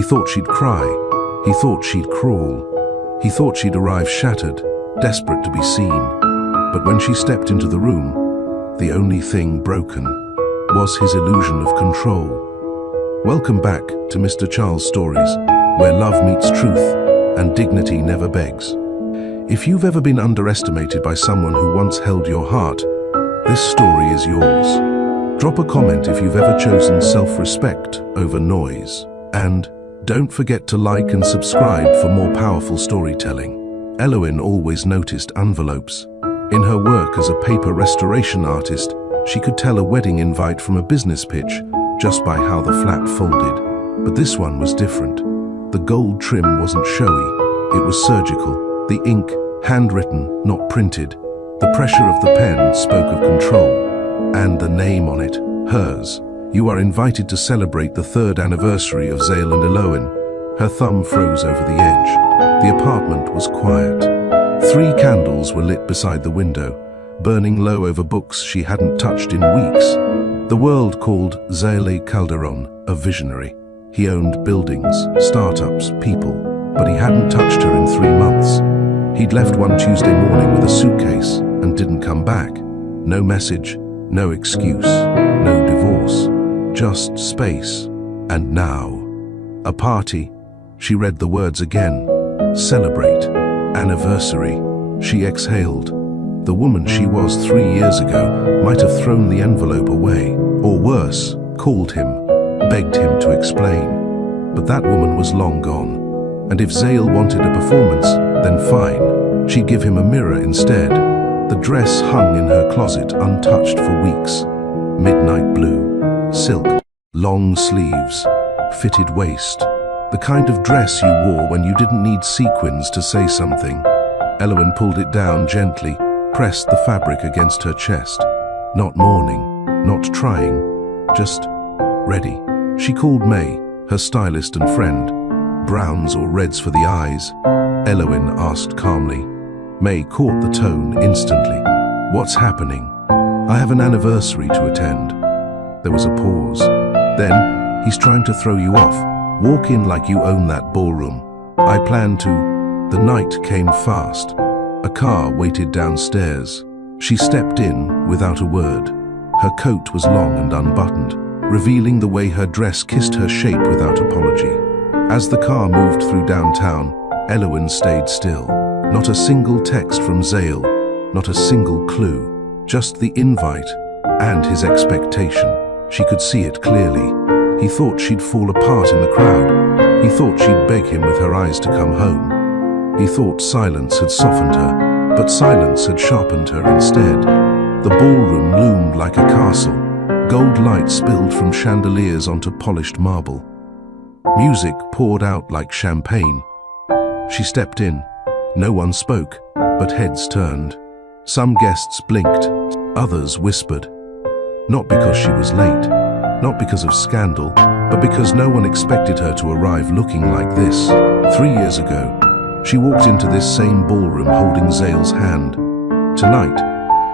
He thought she'd cry. He thought she'd crawl. He thought she'd arrive shattered, desperate to be seen. But when she stepped into the room, the only thing broken was his illusion of control. Welcome back to Mr. Charles Stories, where love meets truth and dignity never begs. If you've ever been underestimated by someone who once held your heart, this story is yours. Drop a comment if you've ever chosen self-respect over noise. And don't forget to like and subscribe for more powerful storytelling. Eloise always noticed envelopes. In her work as a paper restoration artist, she could tell a wedding invite from a business pitch just by how the flap folded. But this one was different. The gold trim wasn't showy, it was surgical. The ink, handwritten, not printed. The pressure of the pen spoke of control. And the name on it, hers. You are invited to celebrate the 3rd anniversary of Zale and Eloise. Her thumb froze over the edge. The apartment was quiet. 3 candles were lit beside the window, burning low over books she hadn't touched in weeks. The world called Zale Calderon a visionary. He owned buildings, startups, people, but he hadn't touched her in 3 months. He'd left one Tuesday morning with a suitcase and didn't come back. No message, no excuse, no divorce, just space. And now, a party. She read the words again. Celebrate. Anniversary. She exhaled. The woman she was 3 years ago might have thrown the envelope away, or worse, called him, begged him to explain. But that woman was long gone. And if Zale wanted a performance, then fine. She'd give him a mirror instead. The dress hung in her closet untouched for weeks. Midnight blue, silk, long sleeves, fitted waist. The kind of dress you wore when you didn't need sequins to say something. Eloise pulled it down gently, pressed the fabric against her chest. Not mourning, not trying, just ready. She called May, her stylist and friend. Browns or reds for the eyes? Eloise asked calmly. May caught the tone instantly. What's happening? I have an anniversary to attend. There was a pause. Then, he's trying to throw you off. Walk in like you own that ballroom. I plan to. The night came fast. A car waited downstairs. She stepped in without a word. Her coat was long and unbuttoned, revealing the way her dress kissed her shape without apology. As the car moved through downtown, Eloise stayed still. Not a single text from Zale, not a single clue, just the invite and his expectation. She could see it clearly. He thought she'd fall apart in the crowd. He thought she'd beg him with her eyes to come home. He thought silence had softened her, but silence had sharpened her instead. The ballroom loomed like a castle. Gold light spilled from chandeliers onto polished marble. Music poured out like champagne. She stepped in. No one spoke, but heads turned. Some guests blinked, others whispered. Not because she was late, not because of scandal, but because no one expected her to arrive looking like this. 3 years ago, she walked into this same ballroom holding Zale's hand. Tonight,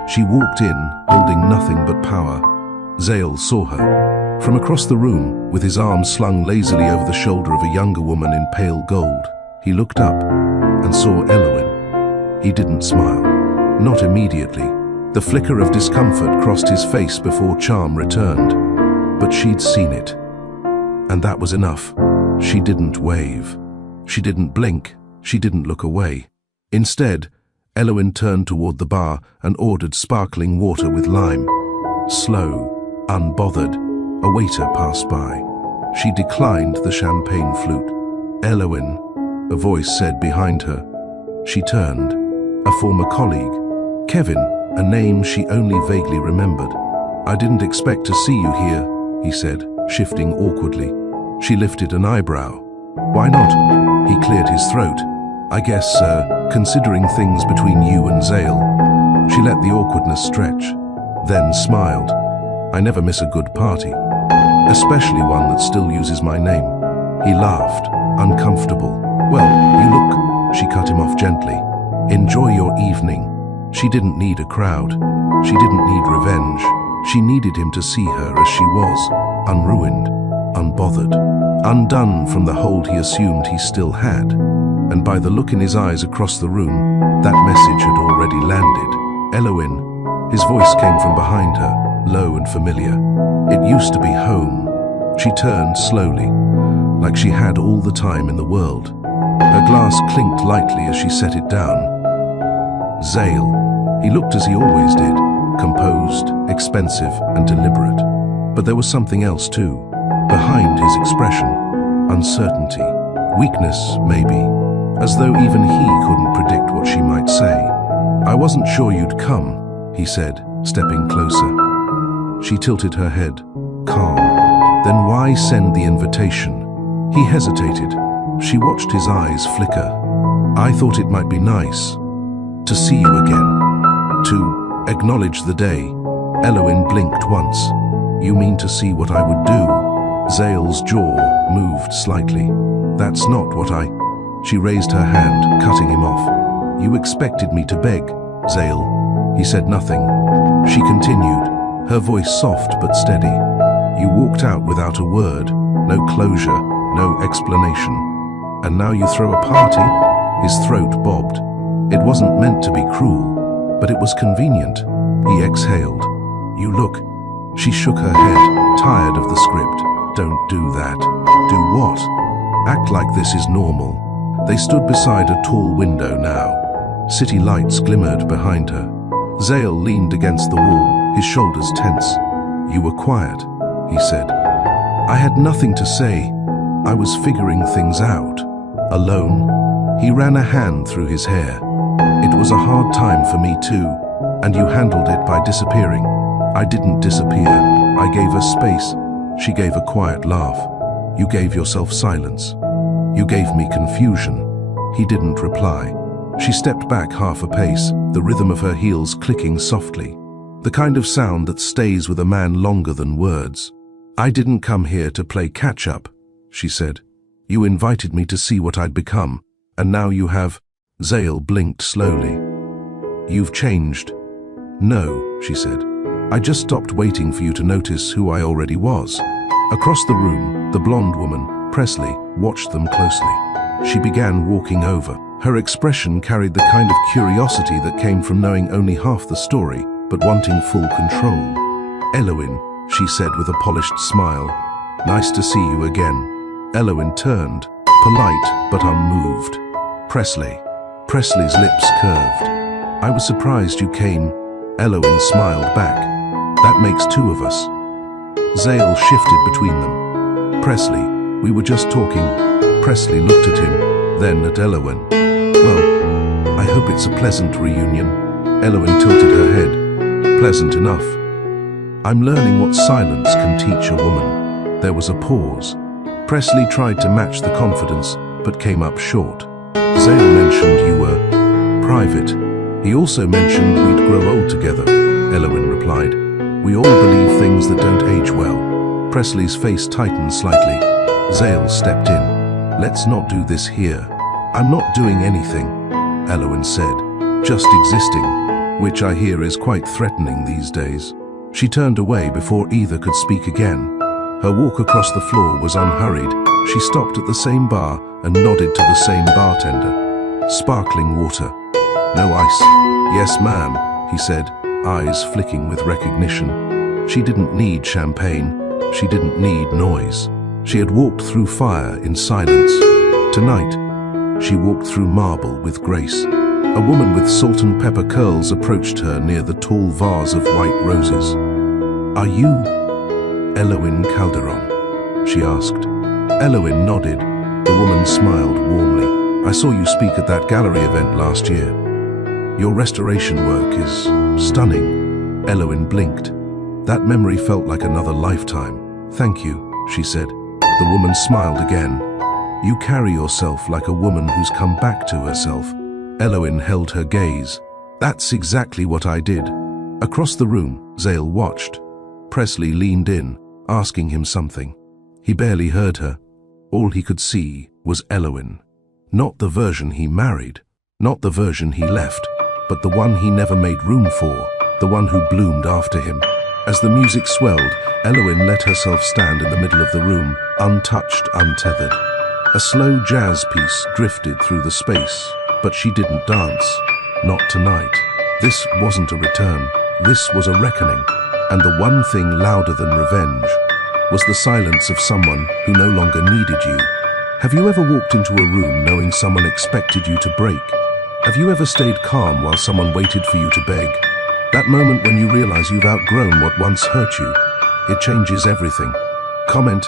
she walked in holding nothing but power. Zale saw her. From across the room, with his arms slung lazily over the shoulder of a younger woman in pale gold, he looked up and saw Eloise. He didn't smile. Not immediately. The flicker of discomfort crossed his face before charm returned. But she'd seen it. And that was enough. She didn't wave. She didn't blink. She didn't look away. Instead, Eloise turned toward the bar and ordered sparkling water with lime. Slow, unbothered, a waiter passed by. She declined the champagne flute. Eloise, a voice said behind her. She turned. A former colleague. Kevin, a name she only vaguely remembered. I didn't expect to see you here, he said, shifting awkwardly. She lifted an eyebrow. Why not? He cleared his throat. I guess, considering things between you and Zale. She let the awkwardness stretch, then smiled. I never miss a good party, especially one that still uses my name. He laughed, uncomfortable. Well, you look, she cut him off gently. Enjoy your evening. She didn't need a crowd. She didn't need revenge. She needed him to see her as she was, unruined, unbothered, undone from the hold he assumed he still had. And by the look in his eyes across the room, that message had already landed. Eloin. His voice came from behind her, low and familiar. It used to be home. She turned slowly, like she had all the time in the world. Her glass clinked lightly as she set it down. Zale. He looked as he always did, composed, expensive, and deliberate. But there was something else too, behind his expression. Uncertainty, weakness, maybe, as though even he couldn't predict what she might say. "I wasn't sure you'd come," he said, stepping closer. She tilted her head, calm. "Then why send the invitation?" He hesitated. She watched his eyes flicker. "I thought it might be nice to see you again, to acknowledge the day." Eloin blinked once. "You mean to see what I would do?" Zale's jaw moved slightly. "That's not what I..." She raised her hand, cutting him off. "You expected me to beg, Zale." He said nothing. She continued, her voice soft but steady. "You walked out without a word, no closure, no explanation. And now you throw a party?" His throat bobbed. It wasn't meant to be cruel, but it was convenient. He exhaled. "You look..." She shook her head, tired of the script. "Don't do that." "Do what?" "Act like this is normal." They stood beside a tall window now. City lights glimmered behind her. Zale leaned against the wall, his shoulders tense. "You were quiet," he said. "I had nothing to say. I was figuring things out. Alone." He ran a hand through his hair. "It was a hard time for me too, and you handled it by disappearing." "I didn't disappear. I gave her space." She gave a quiet laugh. "You gave yourself silence. You gave me confusion." He didn't reply. She stepped back half a pace, the rhythm of her heels clicking softly. The kind of sound that stays with a man longer than words. "I didn't come here to play catch-up," she said. "You invited me to see what I'd become, and now you have..." Zale blinked slowly. "You've changed." "No," she said. "I just stopped waiting for you to notice who I already was." Across the room, the blonde woman, Presley, watched them closely. She began walking over. Her expression carried the kind of curiosity that came from knowing only half the story, but wanting full control. "Eloin," she said with a polished smile. "Nice to see you again." Eloin turned, polite but unmoved. "Presley." Presley's lips curved. "I was surprised you came." Eloin smiled back. "That makes two of us." Zale shifted between them. "Presley, we were just talking." Presley looked at him, then at Eloin. "Well, I hope it's a pleasant reunion." Eloin tilted her head. "Pleasant enough." "I'm learning what silence can teach a woman." There was a pause. Presley tried to match the confidence, but came up short. "Zale mentioned you were private. He also mentioned we'd grow old together," Eloin replied. "We all believe things that don't age well." Presley's face tightened slightly. Zale stepped in. "Let's not do this here." "I'm not doing anything," Eloin said. "Just existing, which I hear is quite threatening these days." She turned away before either could speak again. Her walk across the floor was unhurried. She stopped at the same bar and nodded to the same bartender. "Sparkling water. No ice." "Yes, ma'am," he said, eyes flicking with recognition. She didn't need champagne. She didn't need noise. She had walked through fire in silence. Tonight, she walked through marble with grace. A woman with salt and pepper curls approached her near the tall vase of white roses. "Are you Eloin Calderon?" she asked. Eloin nodded. The woman smiled warmly. "I saw you speak at that gallery event last year. Your restoration work is stunning." Eloin blinked. That memory felt like another lifetime. "Thank you," she said. The woman smiled again. "You carry yourself like a woman who's come back to herself." Eloin held her gaze. "That's exactly what I did." Across the room, Zale watched. Presley leaned in, asking him something. He barely heard her. All he could see was Eloin. Not the version he married, not the version he left, but the one he never made room for, the one who bloomed after him. As the music swelled, Eloin let herself stand in the middle of the room, untouched, untethered. A slow jazz piece drifted through the space, but she didn't dance. Not tonight. This wasn't a return. This was a reckoning. And the one thing louder than revenge was the silence of someone who no longer needed you. Have you ever walked into a room knowing someone expected you to break? Have you ever stayed calm while someone waited for you to beg? That moment when you realize you've outgrown what once hurt you, it changes everything. Comment,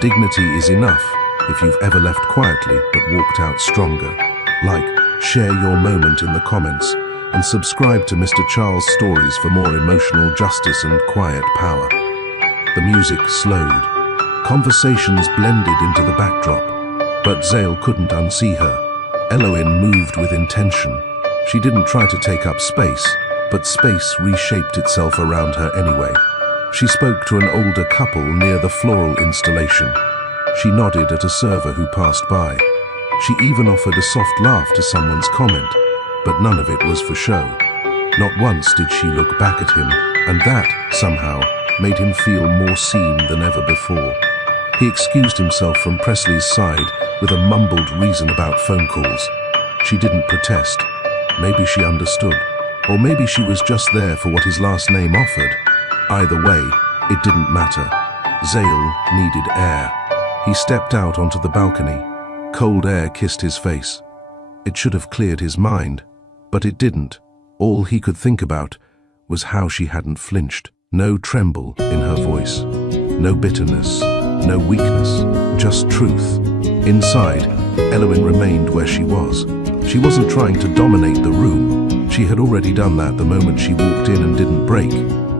dignity is enough, if you've ever left quietly but walked out stronger. Like, share your moment in the comments, and subscribe to Mr. Charles Stories for more emotional justice and quiet power. The music slowed. Conversations blended into the backdrop, but Zale couldn't unsee her. Eloin moved with intention. She didn't try to take up space, but space reshaped itself around her anyway. She spoke to an older couple near the floral installation. She nodded at a server who passed by. She even offered a soft laugh to someone's comment, but none of it was for show. Not once did she look back at him, and that, somehow, made him feel more seen than ever before. He excused himself from Presley's side with a mumbled reason about phone calls. She didn't protest. Maybe she understood. Or maybe she was just there for what his last name offered. Either way, it didn't matter. Zale needed air. He stepped out onto the balcony. Cold air kissed his face. It should have cleared his mind, but it didn't. All he could think about was how she hadn't flinched. No tremble in her voice. No bitterness. No weakness. Just truth. Inside, Eloin remained where she was. She wasn't trying to dominate the room. She had already done that the moment she walked in and didn't break.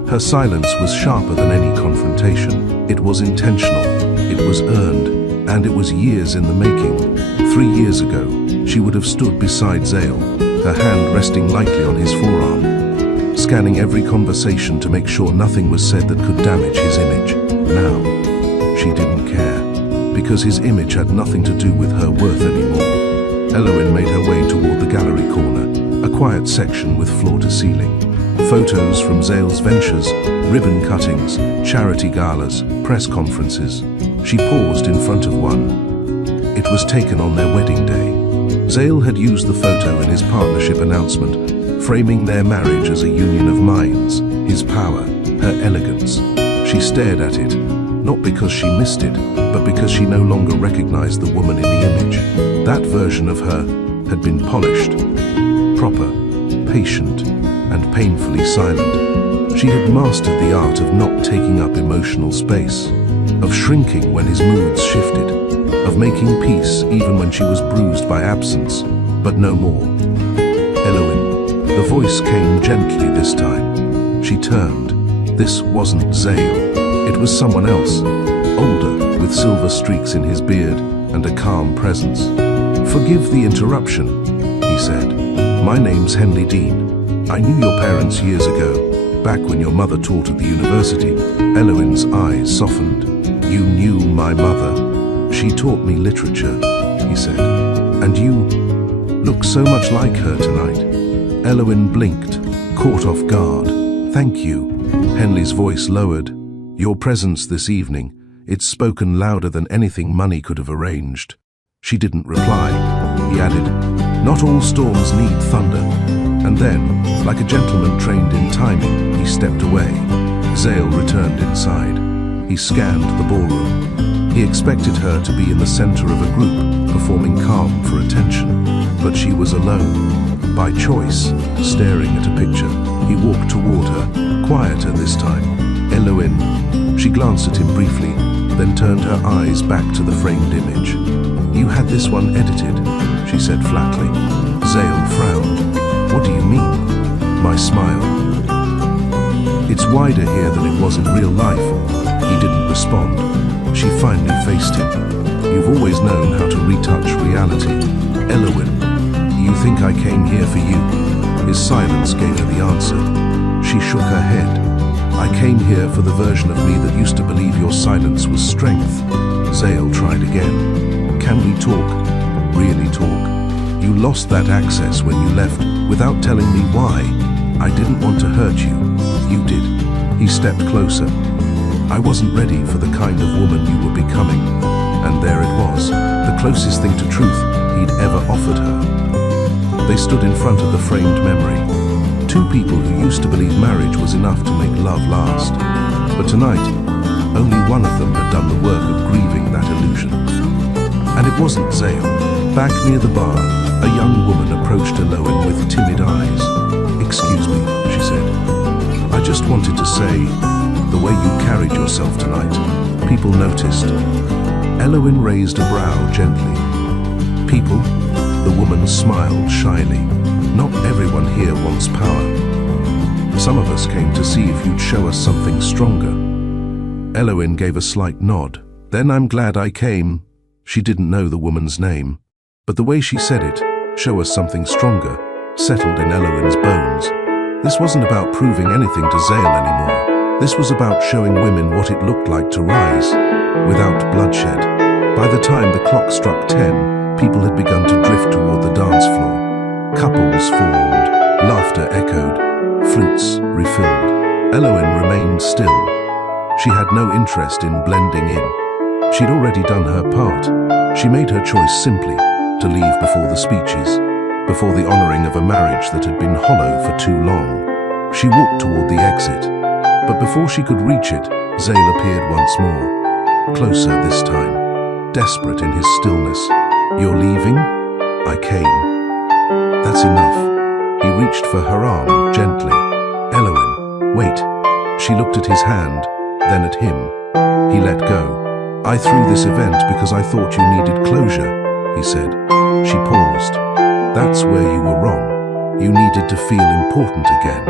Her silence was sharper than any confrontation. It was intentional. It was earned. And it was years in the making. 3 years ago, she would have stood beside Zale, her hand resting lightly on his forearm, scanning every conversation to make sure nothing was said that could damage his image. Now, she didn't care, because his image had nothing to do with her worth anymore. Eloin made her way toward the gallery corner, a quiet section with floor-to-ceiling. Photos from Zale's ventures, ribbon cuttings, charity galas, press conferences. She paused in front of one. It was taken on their wedding day. Zale had used the photo in his partnership announcement, framing their marriage as a union of minds, his power, her elegance. She stared at it, not because she missed it, but because she no longer recognized the woman in the image. That version of her had been polished, proper, patient, and painfully silent. She had mastered the art of not taking up emotional space, of shrinking when his moods shifted, of making peace even when she was bruised by absence, but no more. Eloin. The voice came gently this time. She turned. This wasn't Zale. It was someone else, older, with silver streaks in his beard and a calm presence. "Forgive the interruption," he said. "My name's Henley Dean. I knew your parents years ago, back when your mother taught at the university." Eloin's eyes softened. "You knew my mother. She taught me literature," he said. "And you look so much like her tonight." Eloin blinked, caught off guard. "Thank you." Henley's voice lowered. "Your presence this evening, it's spoken louder than anything money could have arranged." She didn't reply. He added, "Not all storms need thunder." And then, like a gentleman trained in timing, he stepped away. Zale returned inside. He scanned the ballroom. He expected her to be in the center of a group, performing calm for attention. But she was alone, by choice, staring at a picture. He walked toward her, quieter this time. "Eloin." She glanced at him briefly, then turned her eyes back to the framed image. "You had this one edited," she said flatly. Zale frowned. "What do you mean?" "My smile. It's wider here than it was in real life." He didn't respond. She finally faced him. "You've always known how to retouch reality." "Eloin, you think I came here for you?" His silence gave her the answer. She shook her head. "I came here for the version of me that used to believe your silence was strength." Zale tried again. "Can we talk? Really talk? You lost that access when you left without telling me why. I didn't want to hurt you. You did. He stepped closer. I wasn't ready for the kind of woman you were becoming. And there it was, the closest thing to truth he'd ever offered her. They stood in front of the framed memory. Two people who used to believe marriage was enough to make love last. But tonight, only one of them had done the work of grieving that illusion. And it wasn't Zale. Back near the bar, a young woman approached Eloin with timid eyes. "Excuse me," she said. "I just wanted to say, the way you carried yourself tonight, people noticed." Eloin raised a brow gently. "People?" The woman smiled shyly. "Not everyone here wants power. Some of us came to see if you'd show us something stronger." Eloin gave a slight nod. "Then I'm glad I came." She didn't know the woman's name, but the way she said it, "show us something stronger," settled in Eloin's bones. This wasn't about proving anything to Zale anymore. This was about showing women what it looked like to rise, without bloodshed. By the time the clock struck 10, people had begun to drift toward the dance floor. Couples formed, laughter echoed, flutes refilled. Eloin remained still. She had no interest in blending in. She'd already done her part. She made her choice simply, to leave before the speeches, before the honoring of a marriage that had been hollow for too long. She walked toward the exit, but before she could reach it, Zale appeared once more, closer this time, desperate in his stillness. "You're leaving?" "I came." "That's enough." He reached for her arm gently. "Eloin, wait." She looked at his hand, then at him. He let go. "I threw this event because I thought you needed closure," he said. She paused. "That's where you were wrong. You needed to feel important again.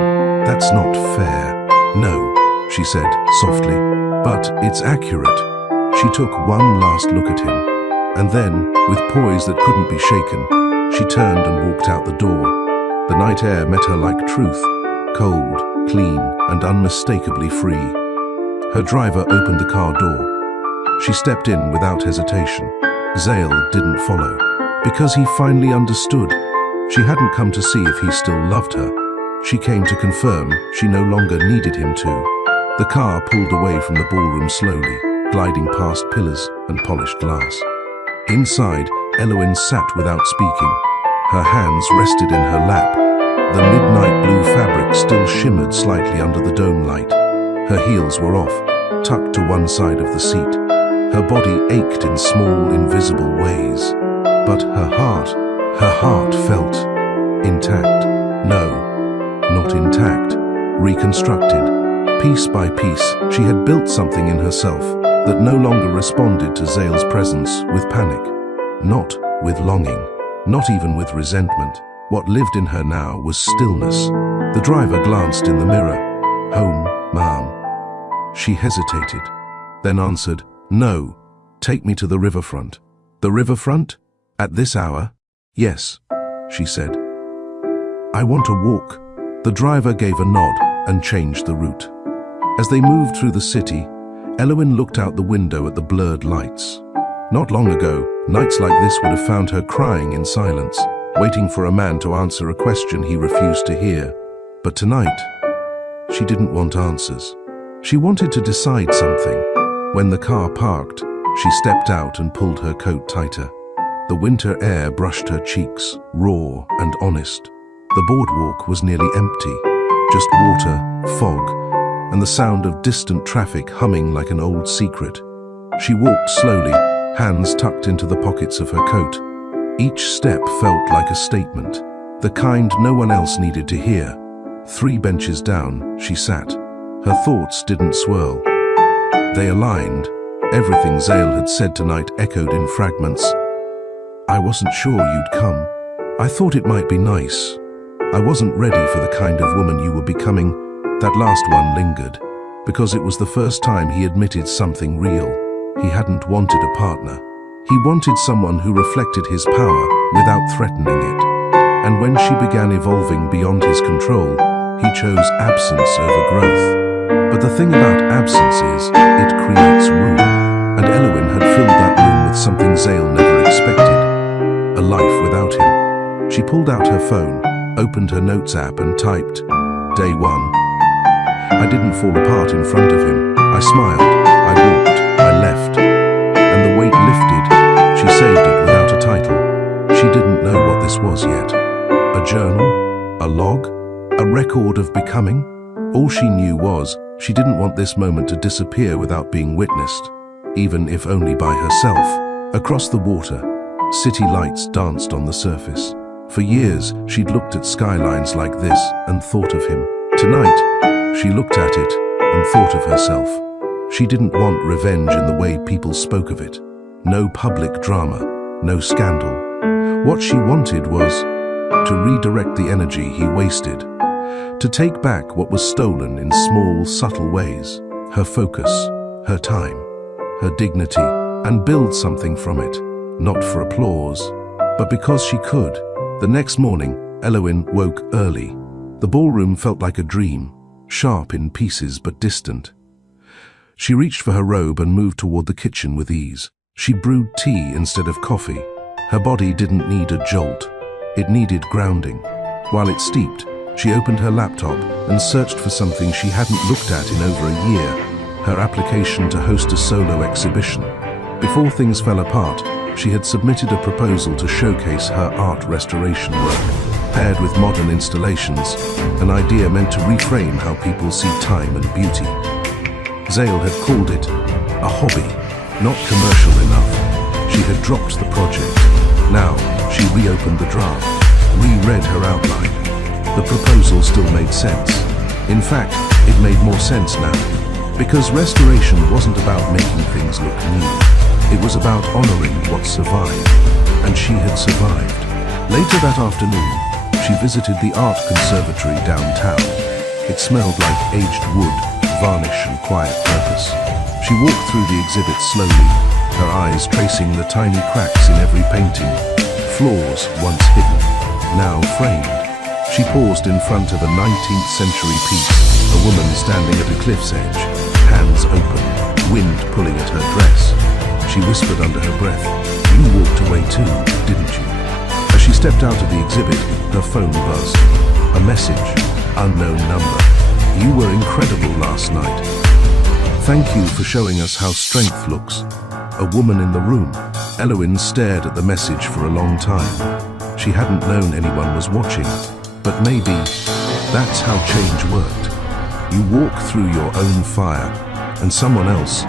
That's not fair." "No," she said softly, "but it's accurate." She took one last look at him, and then, with poise that couldn't be shaken, she turned and walked out the door. The night air met her like truth, cold, clean, and unmistakably free. Her driver opened the car door. She stepped in without hesitation. Zale didn't follow, because he finally understood. She hadn't come to see if he still loved her. She came to confirm she no longer needed him to. The car pulled away from the ballroom slowly, gliding past pillars and polished glass. Inside, Eloin sat without speaking. Her hands rested in her lap. The midnight blue fabric still shimmered slightly under the dome light. Her heels were off, tucked to one side of the seat. Her body ached in small, invisible ways. But her heart felt intact. No, not intact, reconstructed. Piece by piece, she had built something in herself that no longer responded to Zale's presence with panic, not with longing, not even with resentment. What lived in her now was stillness. The driver glanced in the mirror. "Home, Ma'am." She hesitated, then answered, "No, take me to the riverfront." "The riverfront? At this hour?" "Yes," she said. "I want to walk." The driver gave a nod and changed the route. As they moved through the city, Eloin looked out the window at the blurred lights. Not long ago, nights like this would have found her crying in silence, waiting for a man to answer a question he refused to hear. But tonight, she didn't want answers. She wanted to decide something. When the car parked, she stepped out and pulled her coat tighter. The winter air brushed her cheeks, raw and honest. The boardwalk was nearly empty, just water, fog, and the sound of distant traffic humming like an old secret. She walked slowly, hands tucked into the pockets of her coat. Each step felt like a statement, the kind no one else needed to hear. 3 benches down, she sat. Her thoughts didn't swirl. They aligned. Everything Zale had said tonight echoed in fragments. "I wasn't sure you'd come. I thought it might be nice. I wasn't ready for the kind of woman you were becoming." That last one lingered, because it was the first time he admitted something real. He hadn't wanted a partner. He wanted someone who reflected his power without threatening it. And when she began evolving beyond his control, he chose absence over growth. But the thing about absence is, it creates room. And Eloin had filled that room with something Zale never expected. A life without him. She pulled out her phone, opened her notes app and typed, "Day 1. I didn't fall apart in front of him. I smiled, I walked, I left. And the weight lifted. She saved it without a title. She didn't know what this was yet. A journal? A log? A record of becoming? All she knew was she didn't want this moment to disappear without being witnessed, even if only by herself. Across the water, city lights danced on the surface. For years, she'd looked at skylines like this and thought of him. Tonight, she looked at it and thought of herself. She didn't want revenge in the way people spoke of it. No public drama, no scandal. What she wanted was to redirect the energy he wasted, to take back what was stolen in small, subtle ways, her focus, her time, her dignity, and build something from it, not for applause, but because she could. The next morning, Elowen woke early. The ballroom felt like a dream, sharp in pieces but distant. She reached for her robe and moved toward the kitchen with ease. She brewed tea instead of coffee. Her body didn't need a jolt. It needed grounding. While it steeped, she opened her laptop and searched for something she hadn't looked at in over a year, her application to host a solo exhibition. Before things fell apart, she had submitted a proposal to showcase her art restoration work, paired with modern installations, an idea meant to reframe how people see time and beauty. Zale had called it a hobby, not commercial enough. She had dropped the project. Now, she reopened the draft, reread her outline. The proposal still made sense. In fact, it made more sense now, because restoration wasn't about making things look new. It was about honoring what survived, and she had survived. Later that afternoon, she visited the art conservatory downtown. It smelled like aged wood, varnish and quiet purpose. She walked through the exhibit slowly, her eyes tracing the tiny cracks in every painting, flaws once hidden, now framed. She paused in front of a 19th century piece, a woman standing at a cliff's edge, hands open, wind pulling at her dress. She whispered under her breath, "You walked away too, didn't you?" As she stepped out of the exhibit, her phone buzzed. A message, unknown number. "You were incredible last night. Thank you for showing us how strength looks." A woman in the room. Elowen stared at the message for a long time. She hadn't known anyone was watching, but maybe that's how change worked. You walk through your own fire, and someone else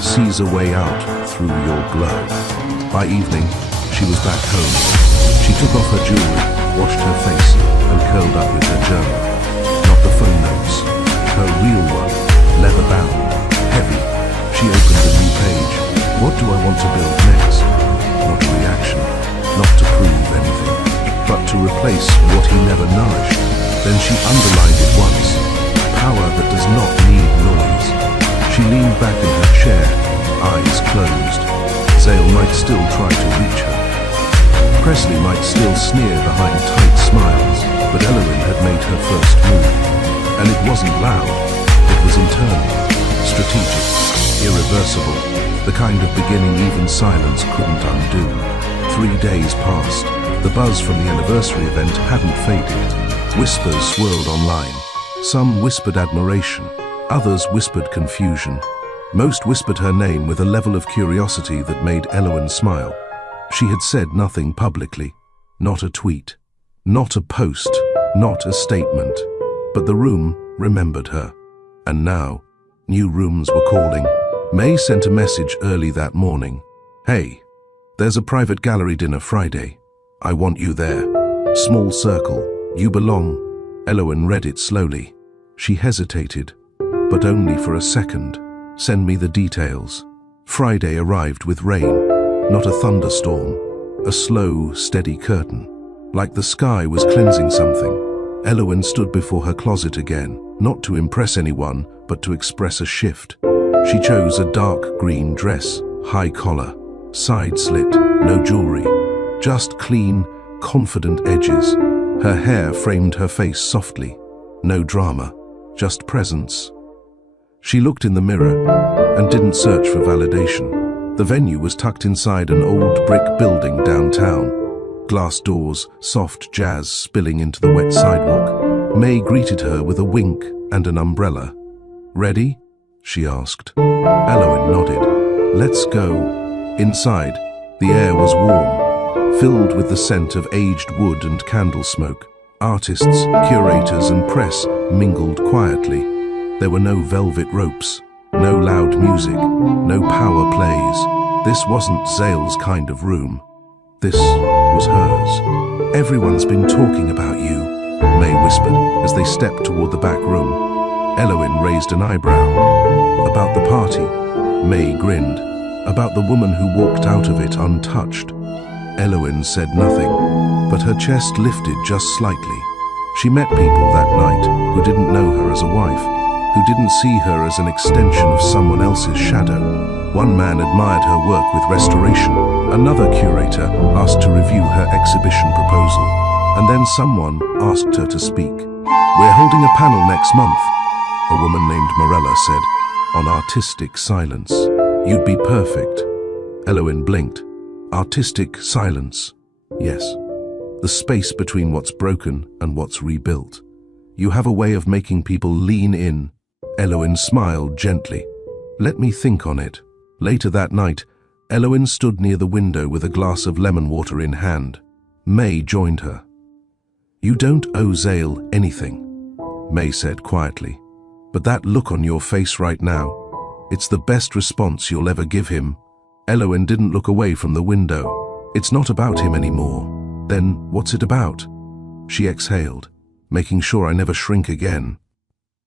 sees a way out through your glow. By evening, she was back home. She took off her jewelry, washed her face, and curled up with her journal. Not the phone notes, her real one, leather-bound, heavy. She opened a new page. What do I want to build next? Not a reaction, not to prove anything, but to replace what he never nourished. Then she underlined it once. Power that does not need noise. She leaned back in her chair, eyes closed. Zale might still try to reach her. Presley might still sneer behind tight smiles, but Elowen had made her first move. And it wasn't loud, it was internal, strategic, irreversible, the kind of beginning even silence couldn't undo. 3 days passed. The buzz from the anniversary event hadn't faded. Whispers swirled online. Some whispered admiration, others whispered confusion. Most whispered her name with a level of curiosity that made Elowen smile. She had said nothing publicly, not a tweet, not a post, not a statement. But the room remembered her. And now, new rooms were calling. May sent a message early that morning. "Hey, there's a private gallery dinner Friday. I want you there. Small circle. You belong." Elowen read it slowly. She hesitated, but only for a second. "Send me the details." Friday arrived with rain, not a thunderstorm, a slow, steady curtain. Like the sky was cleansing something. Elowen stood before her closet again, not to impress anyone, but to express a shift. She chose a dark green dress, high collar, side slit, no jewelry, just clean, confident edges. Her hair framed her face softly. No drama, just presence. She looked in the mirror and didn't search for validation. The venue was tucked inside an old brick building downtown. Glass doors, soft jazz spilling into the wet sidewalk. May greeted her with a wink and an umbrella. Ready? She asked. Eloin nodded. Let's go. Inside, the air was warm, filled with the scent of aged wood and candle smoke. Artists, curators, and press mingled quietly. There were no velvet ropes, no loud music, no power plays. This wasn't Zale's kind of room. This was hers. Everyone's been talking about you, May whispered as they stepped toward the back room. Eloin raised an eyebrow. About the party, May grinned. About the woman who walked out of it untouched. Eloin said nothing, but her chest lifted just slightly. She met people that night who didn't know her as a wife, who didn't see her as an extension of someone else's shadow. One man admired her work with restoration. Another curator asked to review her exhibition proposal. And then someone asked her to speak. We're holding a panel next month, a woman named Morella said, on artistic silence. You'd be perfect. Eloin blinked. Artistic silence. Yes. The space between what's broken and what's rebuilt. You have a way of making people lean in. Eloin smiled gently. Let me think on it. Later that night, Eloin stood near the window with a glass of lemon water in hand. May joined her. You don't owe Zale anything, May said quietly. But that look on your face right now, it's the best response you'll ever give him. Eloin didn't look away from the window. It's not about him anymore. Then what's it about? She exhaled, making sure I never shrink again.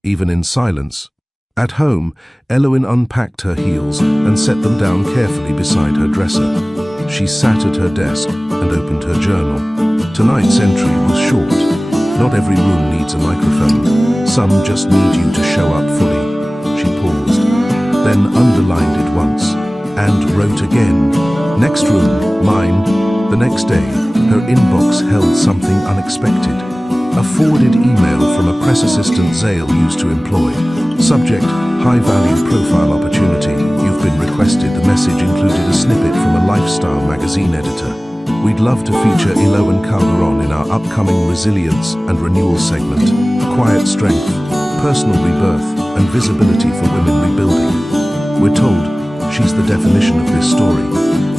Even in silence. At home, Eloin unpacked her heels and set them down carefully beside her dresser. She sat at her desk and opened her journal. Tonight's entry was short. Not every room needs a microphone. Some just need you to show up fully. She paused, then underlined it once, and wrote again. Next room, mine. The next day, her inbox held something unexpected. A forwarded email from a press assistant Zale used to employ. Subject, high-value profile opportunity. You've been requested. The message included a snippet from a lifestyle magazine editor. We'd love to feature Eloin Calderon in our upcoming Resilience and Renewal segment. Quiet strength, personal rebirth, and visibility for women rebuilding. We're told she's the definition of this story.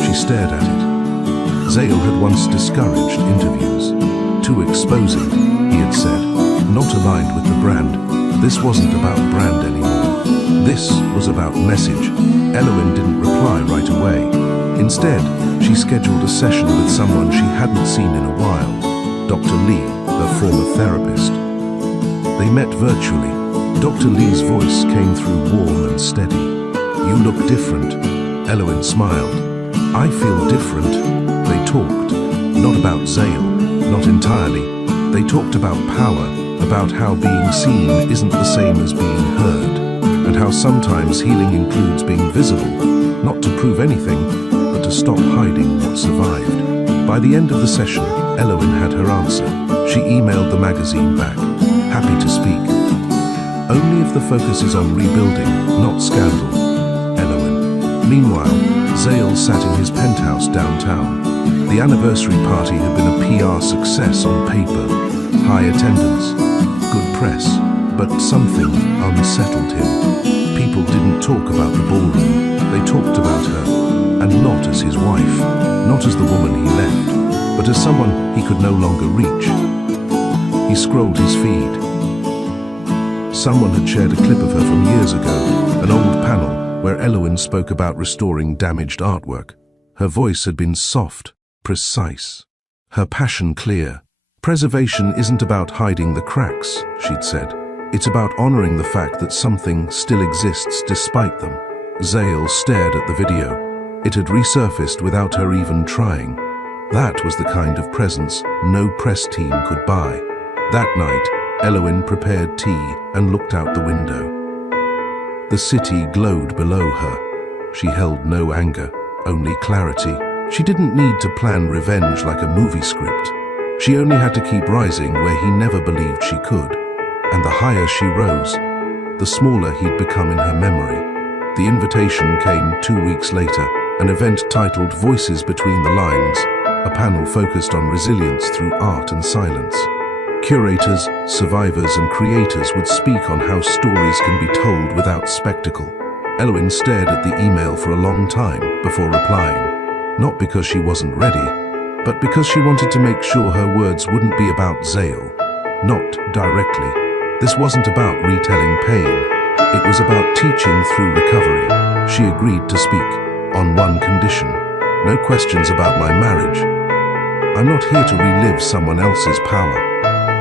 She stared at it. Zale had once discouraged interviews. Too exposing, he had said. Not aligned with the brand. This wasn't about brand anymore. This was about message. Eloin didn't reply right away. Instead, she scheduled a session with someone she hadn't seen in a while, Dr. Lee, her former therapist. They met virtually. Dr. Lee's voice came through warm and steady. You look different. Eloin smiled. I feel different. They talked. Not about Zale. Not entirely. They talked about power, about how being seen isn't the same as being heard, and how sometimes healing includes being visible, not to prove anything, but to stop hiding what survived. By the end of the session, Eloin had her answer. She emailed the magazine back. Happy to speak. Only if the focus is on rebuilding, not scandal. Eloin. Meanwhile, Zale sat in his penthouse downtown. The anniversary party had been a PR success on paper. High attendance, good press, but something unsettled him. People didn't talk about the ballroom. They talked about her, and not as his wife, not as the woman he left, but as someone he could no longer reach. He scrolled his feed. Someone had shared a clip of her from years ago, an old panel where Eloin spoke about restoring damaged artwork. Her voice had been soft, precise. Her passion clear. Preservation isn't about hiding the cracks, she'd said. It's about honoring the fact that something still exists despite them. Zale stared at the video. It had resurfaced without her even trying. That was the kind of presence no press team could buy. That night, Eloin prepared tea and looked out the window. The city glowed below her. She held no anger, only clarity. She didn't need to plan revenge like a movie script. She only had to keep rising where he never believed she could. And the higher she rose, the smaller he'd become in her memory. The invitation came 2 weeks later, an event titled Voices Between the Lines, a panel focused on resilience through art and silence. Curators, survivors, and creators would speak on how stories can be told without spectacle. Eloin stared at the email for a long time before replying, not because she wasn't ready, but because she wanted to make sure her words wouldn't be about Zale. Not directly. This wasn't about retelling pain. It was about teaching through recovery. She agreed to speak, on one condition: no questions about my marriage. I'm not here to relive someone else's power.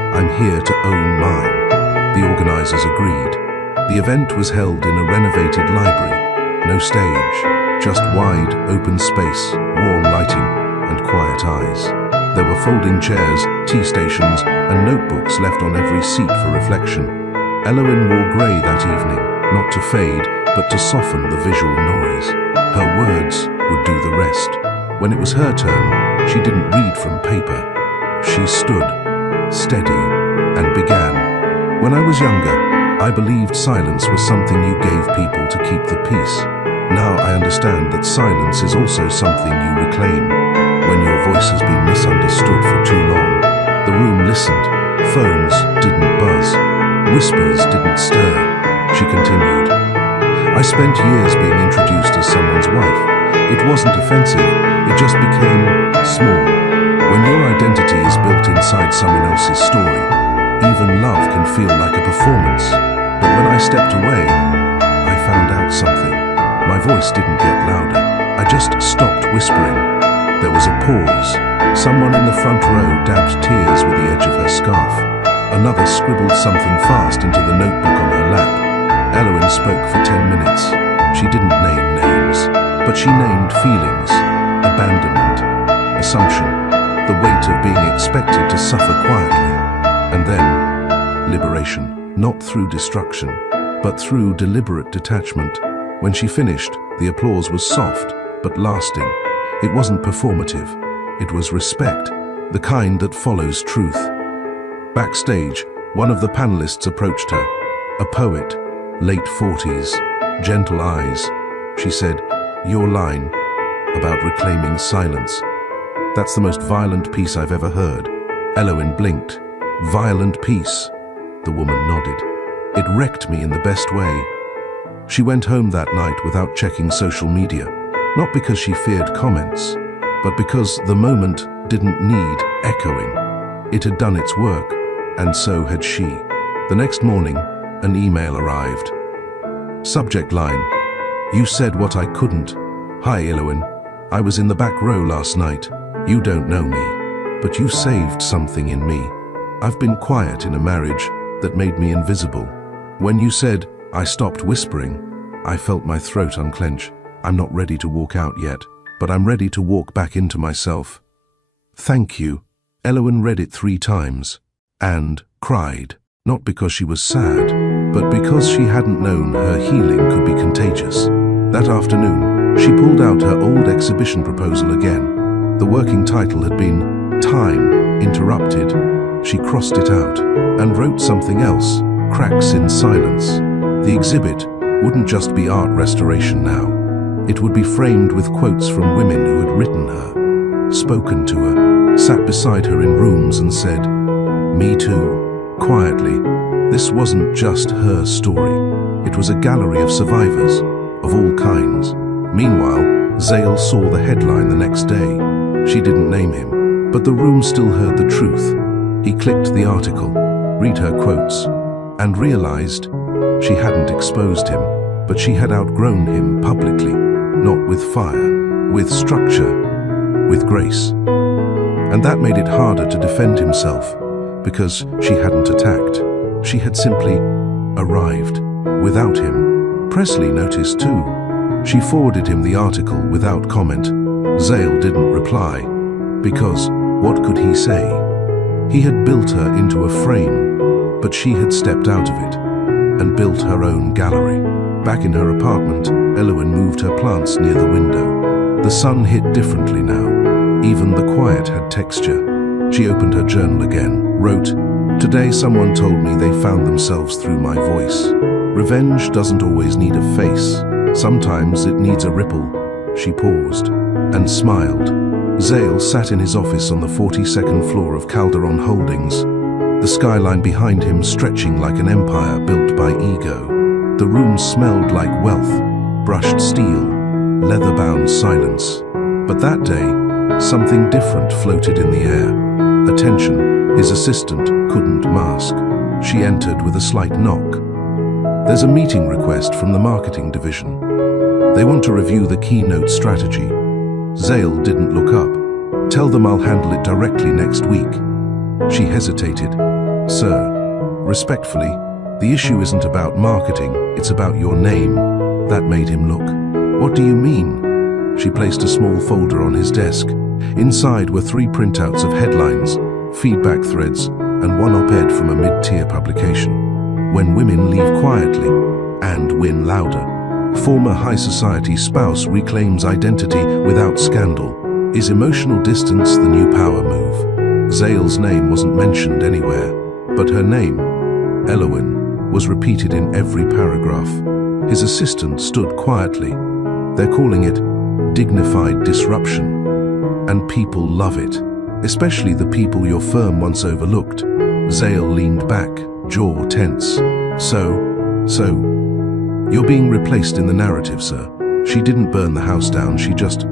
I'm here to own mine. The organizers agreed. The event was held in a renovated library. No stage, just wide, open space, warm lighting, and quiet eyes. There were folding chairs, tea stations, and notebooks left on every seat for reflection. Eloin wore grey that evening, not to fade, but to soften the visual noise. Her words would do the rest. When it was her turn, she didn't read from paper. She stood, steady, and began. When I was younger, I believed silence was something you gave people to keep the peace. Now I understand that silence is also something you reclaim. When your voice has been misunderstood for too long. The room listened. Phones didn't buzz. Whispers didn't stir. She continued. I spent years being introduced as someone's wife. It wasn't offensive, it just became small. When your identity is built inside someone else's story, even love can feel like a performance. But when I stepped away, I found out something. My voice didn't get louder. I just stopped whispering. There was a pause. Someone in the front row dabbed tears with the edge of her scarf. Another scribbled something fast into the notebook on her lap. Eloin spoke for 10 minutes. She didn't name names, but she named feelings, abandonment, assumption, the weight of being expected to suffer quietly. And then, liberation, not through destruction, but through deliberate detachment. When she finished, the applause was soft, but lasting. It wasn't performative. It was respect, the kind that follows truth. Backstage, one of the panelists approached her. A poet, late 40s, gentle eyes. She said, "Your line about reclaiming silence. That's the most violent piece I've ever heard." Eloin blinked. "Violent piece?" The woman nodded. "It wrecked me in the best way." She went home that night without checking social media. Not because she feared comments, but because the moment didn't need echoing. It had done its work, and so had she. The next morning, an email arrived. Subject line: "You said what I couldn't. Hi, Eloin. I was in the back row last night. You don't know me, but you saved something in me. I've been quiet in a marriage that made me invisible. When you said I stopped whispering, I felt my throat unclench. I'm not ready to walk out yet, but I'm ready to walk back into myself. Thank you." Eloin read it 3 times and cried, not because she was sad, but because she hadn't known her healing could be contagious. That afternoon, she pulled out her old exhibition proposal again. The working title had been Time Interrupted. She crossed it out and wrote something else, Cracks in Silence. The exhibit wouldn't just be art restoration now. It would be framed with quotes from women who had written her, spoken to her, sat beside her in rooms and said, "Me too," quietly. This wasn't just her story. It was a gallery of survivors, of all kinds. Meanwhile, Zale saw the headline the next day. She didn't name him, but the room still heard the truth. He clicked the article, read her quotes, and realized she hadn't exposed him, but she had outgrown him publicly. Not with fire, with structure, with grace. And that made it harder to defend himself, because she hadn't attacked. She had simply arrived, without him. Presley noticed too. She forwarded him the article without comment. Zale didn't reply, because what could he say? He had built her into a frame, but she had stepped out of it, and built her own gallery. Back in her apartment, Eloin moved her plants near the window. The sun hit differently now. Even the quiet had texture. She opened her journal again, wrote, "Today someone told me they found themselves through my voice. Revenge doesn't always need a face. Sometimes it needs a ripple." She paused and smiled. Zale sat in his office on the 42nd floor of Calderon Holdings. the skyline behind him stretching like an empire built by ego. The room smelled like wealth, brushed steel, leather-bound silence. But that day, something different floated in the air. A tension his assistant couldn't mask. She entered with a slight knock. "There's a meeting request from the marketing division. They want to review the keynote strategy." Zale didn't look up. "Tell them I'll handle it directly next week." She hesitated. "Sir, respectfully, the issue isn't about marketing, it's about your name." That made him look. "What do you mean?" She placed a small folder on his desk. Inside were 3 printouts of headlines, feedback threads, and one op-ed from a mid-tier publication. "When women leave quietly and win louder. Former high society spouse reclaims identity without scandal. Is emotional distance the new power move?" Zale's name wasn't mentioned anywhere, but her name, Elowen, was repeated in every paragraph. His assistant stood quietly. "They're calling it dignified disruption. And people love it, especially the people your firm once overlooked." Zale leaned back, jaw tense. So, you're being replaced in the narrative, sir. She didn't burn the house down, she just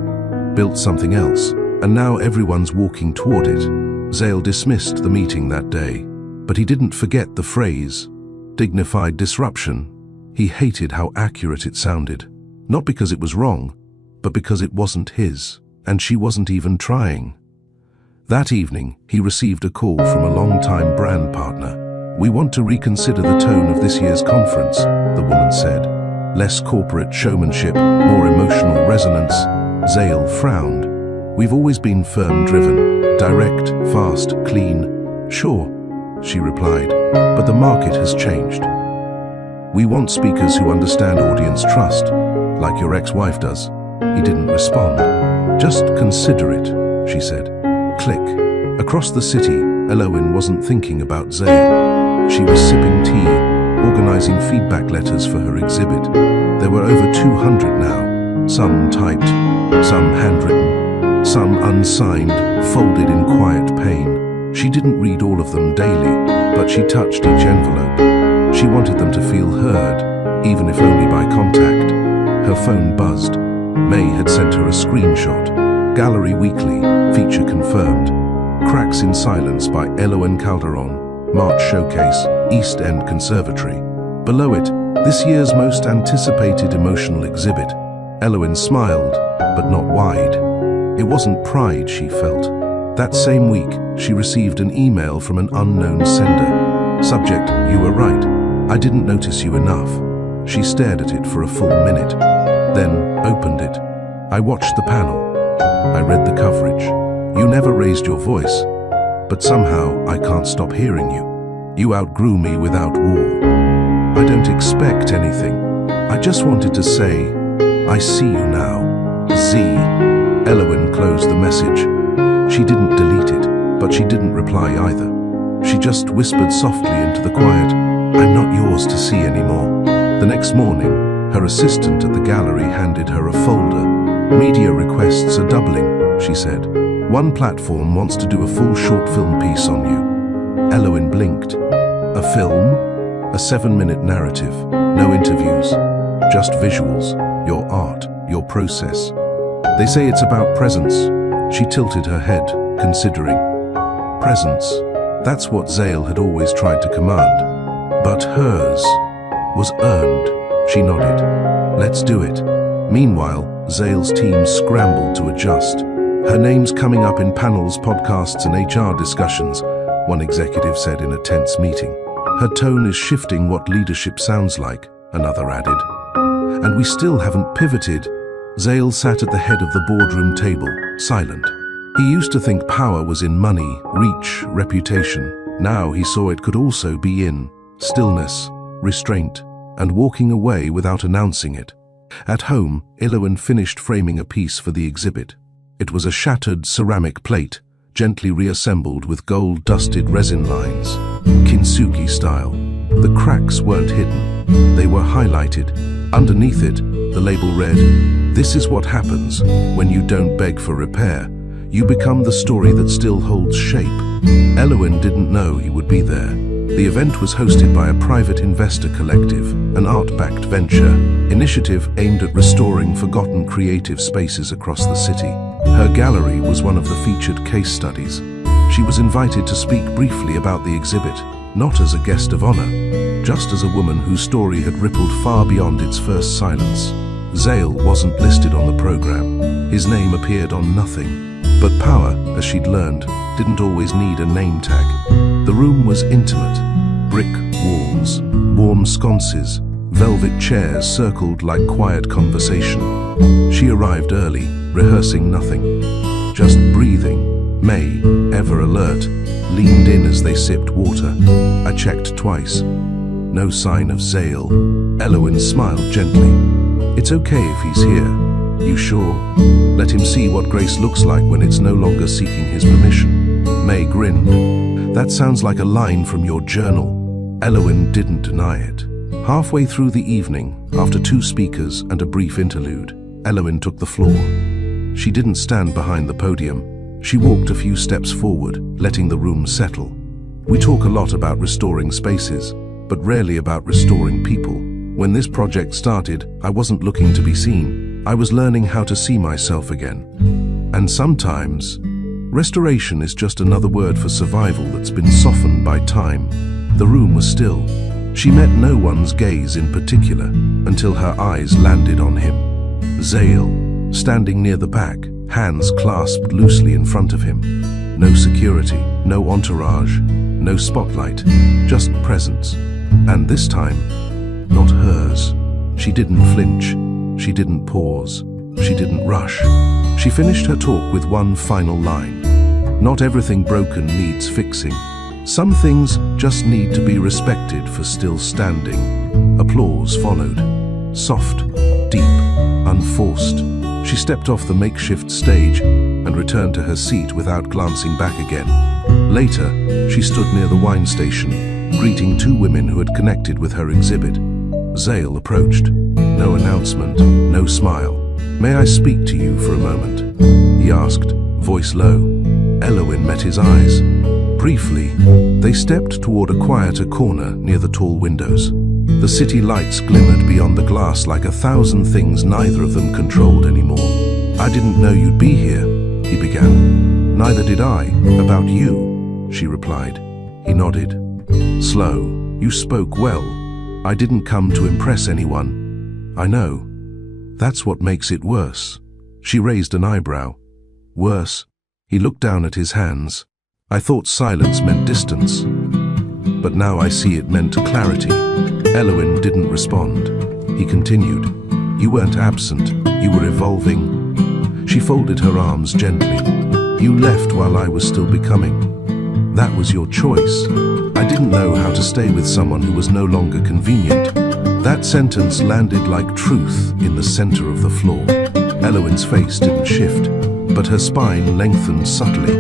built something else. And now everyone's walking toward it." Zale dismissed the meeting that day, but he didn't forget the phrase, dignified disruption. He hated how accurate it sounded. Not because it was wrong, but because it wasn't his, and she wasn't even trying. That evening, he received a call from a long-time brand partner. "We want to reconsider the tone of this year's conference," the woman said. "Less corporate showmanship, more emotional resonance." Zale frowned. "We've always been firm-driven, direct, fast, clean." "Sure," she replied, "but the market has changed. We want speakers who understand audience trust, like your ex-wife does." He didn't respond. "Just consider it," she said. Click. Across the city, Elowen wasn't thinking about Zale. She was sipping tea, organizing feedback letters for her exhibit. There were over 200 now, some typed, some handwritten, some unsigned, folded in quiet pain. She didn't read all of them daily, but she touched each envelope. She wanted them to feel heard, even if only by contact. Her phone buzzed. May had sent her a screenshot. Gallery Weekly, feature confirmed. Cracks in Silence by Elowen Calderon, March Showcase, East End Conservatory. Below it, this year's most anticipated emotional exhibit. Elowen smiled, but not wide. It wasn't pride she felt. That same week, she received an email from an unknown sender. Subject, "You were right. I didn't notice you enough." She stared at it for a full minute, then opened it. "I watched the panel. I read the coverage. You never raised your voice, but somehow I can't stop hearing you. You outgrew me without war. I don't expect anything. I just wanted to say, I see you now. Z." Elowen closed the message. She didn't delete it, but she didn't reply either. She just whispered softly into the quiet, "I'm not yours to see anymore." The next morning, her assistant at the gallery handed her a folder. "Media requests are doubling," she said. "One platform wants to do a full short film piece on you." Elowen blinked. "A film? A 7-minute narrative? No interviews? Just visuals? Your art? Your process? They say it's about presence." She tilted her head, considering. Presence. That's what Zale had always tried to command. But hers was earned. She nodded. "Let's do it." Meanwhile, Zale's team scrambled to adjust. "Her name's coming up in panels, podcasts, and HR discussions," one executive said in a tense meeting. "Her tone is shifting what leadership sounds like," another added. "And we still haven't pivoted." Zale sat at the head of the boardroom table, silent. He used to think power was in money, reach, reputation. Now he saw it could also be in stillness, restraint, and walking away without announcing it. At home, Elowen finished framing a piece for the exhibit. It was a shattered ceramic plate, gently reassembled with gold-dusted resin lines, kintsugi style. The cracks weren't hidden. They were highlighted. Underneath it, the label read, "This is what happens when you don't beg for repair. You become the story that still holds shape. Elowin didn't know he would be there. The event was hosted by a private investor collective, an art-backed venture initiative aimed at restoring forgotten creative spaces across the city. Her gallery was one of the featured case studies. She was invited to speak briefly about the exhibit, not as a guest of honor, just as a woman whose story had rippled far beyond its first silence. Zale wasn't listed on the program. His name appeared on nothing. But power, as she'd learned, didn't always need a name tag. The room was intimate. Brick walls, warm sconces, velvet chairs circled like quiet conversation. She arrived early, rehearsing nothing. Just breathing. May, ever alert, leaned in as they sipped water. I checked twice. No sign of Zale. Elowin smiled gently. It's okay if he's here. You sure? Let him see what grace looks like when it's no longer seeking his permission. May grinned. That sounds like a line from your journal. Elowin didn't deny it. Halfway through the evening, after 2 speakers and a brief interlude, Elowin took the floor. She didn't stand behind the podium. She walked a few steps forward, letting the room settle. We talk a lot about restoring spaces, but rarely about restoring people. When this project started, I wasn't looking to be seen. I was learning how to see myself again. And sometimes, restoration is just another word for survival that's been softened by time. The room was still. She met no one's gaze in particular, until her eyes landed on him. Zale, standing near the back, hands clasped loosely in front of him. No security, no entourage, no spotlight, just presence. And this time, not hers. She didn't flinch. She didn't pause. She didn't rush. She finished her talk with one final line. Not everything broken needs fixing. Some things just need to be respected for still standing. Applause followed. Soft, deep, unforced. She stepped off the makeshift stage and returned to her seat without glancing back again. Later, she stood near the wine station, greeting 2 women who had connected with her exhibit. Zale approached. No announcement, no smile. May I speak to you for a moment? He asked, voice low. Elowin met his eyes. Briefly, they stepped toward a quieter corner near the tall windows. The city lights glimmered beyond the glass like 1,000 things neither of them controlled anymore. I didn't know you'd be here, he began. Neither did I. About you, she replied. He nodded. Slow. You spoke well. I didn't come to impress anyone. I know. That's what makes it worse. She raised an eyebrow. Worse. He looked down at his hands. I thought silence meant distance. But now I see it meant clarity. Elowin didn't respond. He continued. You weren't absent. You were evolving. She folded her arms gently. You left while I was still becoming. That was your choice. I didn't know how to stay with someone who was no longer convenient. That sentence landed like truth in the center of the floor. Elowin's face didn't shift, but her spine lengthened subtly.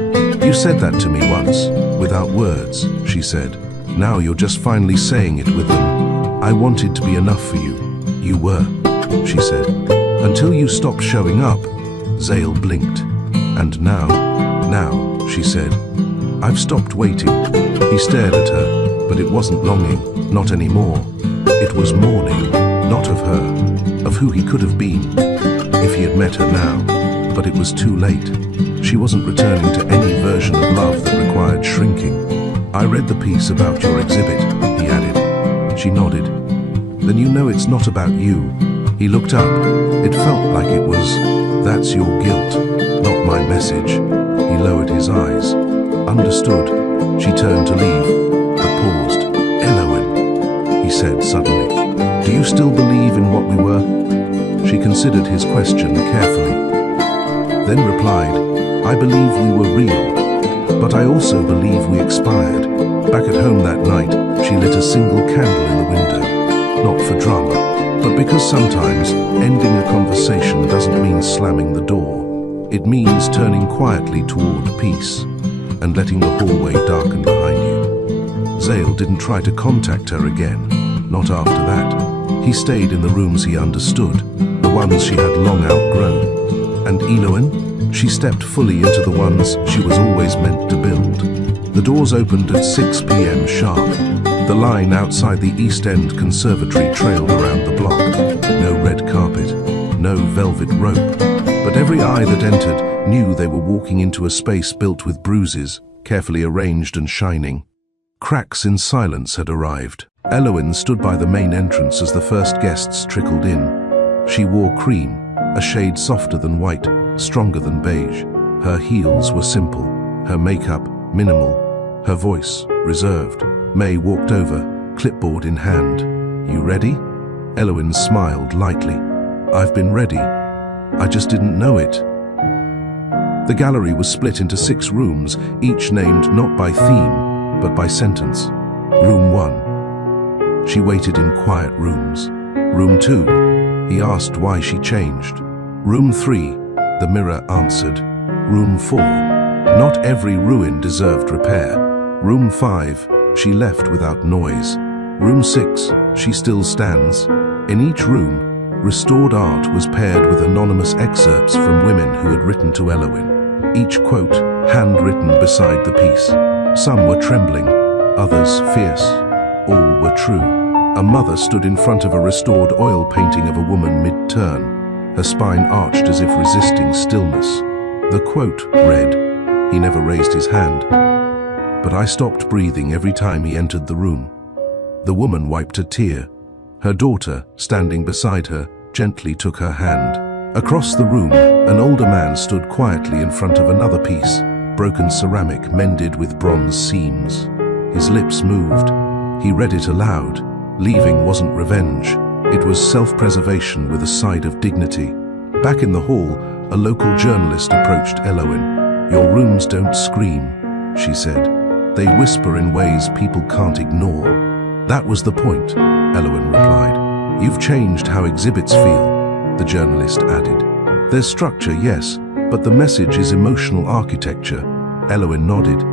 You said that to me once, without words, she said. Now you're just finally saying it with them. I wanted to be enough for you. You were, she said. Until you stopped showing up. Zale blinked. And now, she said. I've stopped waiting. He stared at her, but it wasn't longing, not anymore. It was mourning, not of her, of who he could have been, if he had met her now. But it was too late. She wasn't returning to any version of love that required shrinking. I read the piece about your exhibit, he added. She nodded. Then you know it's not about you. He looked up. It felt like it was, that's your guilt, not my message. He lowered his eyes. Understood. She turned to leave, but paused. Elowin, he said suddenly. Do you still believe in what we were? She considered his question carefully. Then replied, I believe we were real, but I also believe we expired. Back at home that night, she lit a single candle in the window. Not for drama, but because sometimes ending a conversation doesn't mean slamming the door. It means turning quietly toward peace and letting the hallway darken behind you. Zale didn't try to contact her again, not after that. He stayed in the rooms he understood, the ones she had long outgrown. And Elowin? She stepped fully into the ones she was always meant to build. The doors opened at 6 p.m. sharp. The line outside the East End Conservatory trailed around the block. No red carpet, no velvet rope, but every eye that entered knew they were walking into a space built with bruises, carefully arranged and shining. Cracks in silence had arrived. Elowen stood by the main entrance as the first guests trickled in. She wore cream, a shade softer than white, stronger than beige. Her heels were simple, her makeup minimal, her voice reserved. May walked over, clipboard in hand. "You ready?" Elowen smiled lightly. "I've been ready. I just didn't know it." The gallery was split into 6 rooms, each named not by theme, but by sentence. Room 1. She waited in quiet rooms. Room 2. He asked why she changed. Room 3. The mirror answered. Room 4. Not every ruin deserved repair. Room 5. She left without noise. Room 6. She still stands. In each room, restored art was paired with anonymous excerpts from women who had written to Elowen. Each quote handwritten beside the piece. Some were trembling, others fierce. All were true. A mother stood in front of a restored oil painting of a woman mid-turn, her spine arched as if resisting stillness. The quote read, "He never raised his hand, but I stopped breathing every time he entered the room." The woman wiped a tear. Her daughter, standing beside her, gently took her hand. Across the room, an older man stood quietly in front of another piece, broken ceramic mended with bronze seams. His lips moved. He read it aloud. Leaving wasn't revenge. It was self-preservation with a side of dignity. Back in the hall, a local journalist approached Elowen. "Your rooms don't scream," she said. "They whisper in ways people can't ignore." "That was the point," Elowen replied. "You've changed how exhibits feel," the journalist added. "There's structure, yes, but the message is emotional architecture." Elowen nodded.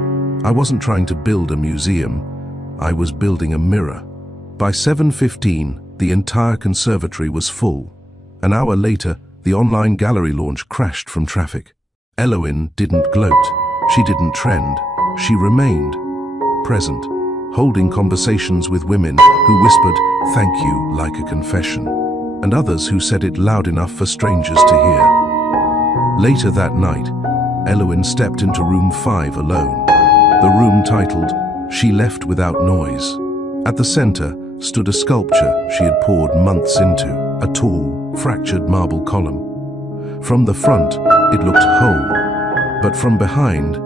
"I wasn't trying to build a museum. I was building a mirror." By 7:15, the entire conservatory was full. An hour later, the online gallery launch crashed from traffic. Elowen didn't gloat. She didn't trend. She remained present, holding conversations with women who whispered "thank you" like a confession, and others who said it loud enough for strangers to hear. Later that night, Elowen stepped into room 5 alone, the room titled "She Left Without Noise." At the center stood a sculpture she had poured months into, a tall, fractured marble column. From the front, it looked whole, but from behind,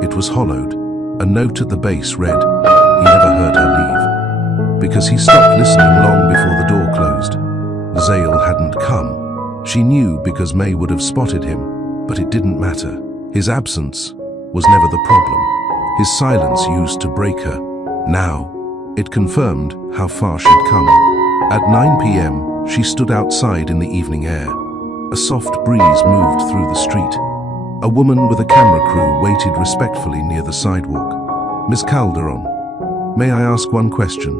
it was hollowed. A note at the base read, "He never heard her leave," because he stopped listening long before the door closed. Zale hadn't come. She knew because May would have spotted him, but it didn't matter. His absence was never the problem. His silence used to break her. Now, it confirmed how far she'd come. At 9 p.m., she stood outside in the evening air. A soft breeze moved through the street. A woman with a camera crew waited respectfully near the sidewalk. "Miss Calderon, may I ask one question?"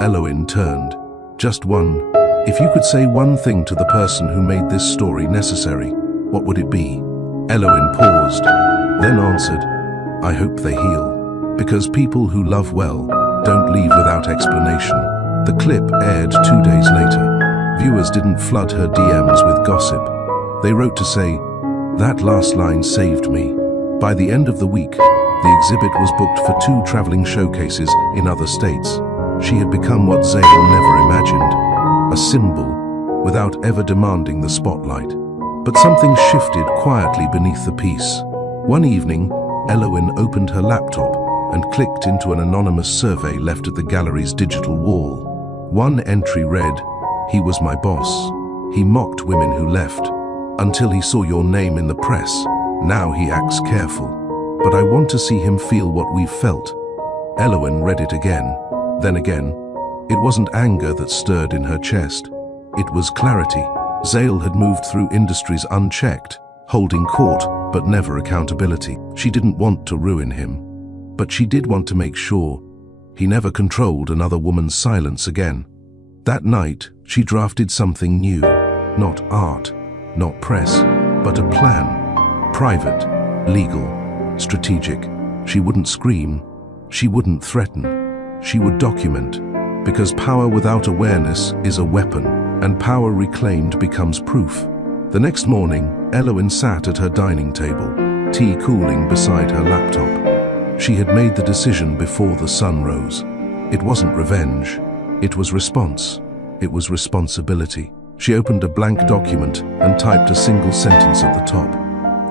Elowen turned. "Just one. If you could say one thing to the person who made this story necessary, what would it be?" Elowen paused, then answered, "I hope they heal. Because people who love well don't leave without explanation." The clip aired 2 days later. Viewers didn't flood her DMs with gossip. They wrote to say, "That last line saved me." By the end of the week, the exhibit was booked for 2 traveling showcases in other states. She had become what Zale never imagined, a symbol without ever demanding the spotlight. But something shifted quietly beneath the piece. One evening, Elowen opened her laptop and clicked into an anonymous survey left at the gallery's digital wall. One entry read, "He was my boss. He mocked women who left, until he saw your name in the press. Now he acts careful. But I want to see him feel what we've felt." Elowen read it again, then again. It wasn't anger that stirred in her chest. It was clarity. Zale had moved through industries unchecked, holding court but never accountability. She didn't want to ruin him, but she did want to make sure he never controlled another woman's silence again. That night, she drafted something new. Not art, not press, but a plan. Private, legal, strategic. She wouldn't scream. She wouldn't threaten. She would document. Because power without awareness is a weapon, and power reclaimed becomes proof. The next morning, Elowen sat at her dining table, tea cooling beside her laptop. She had made the decision before the sun rose. It wasn't revenge. It was response. It was responsibility. She opened a blank document and typed a single sentence at the top.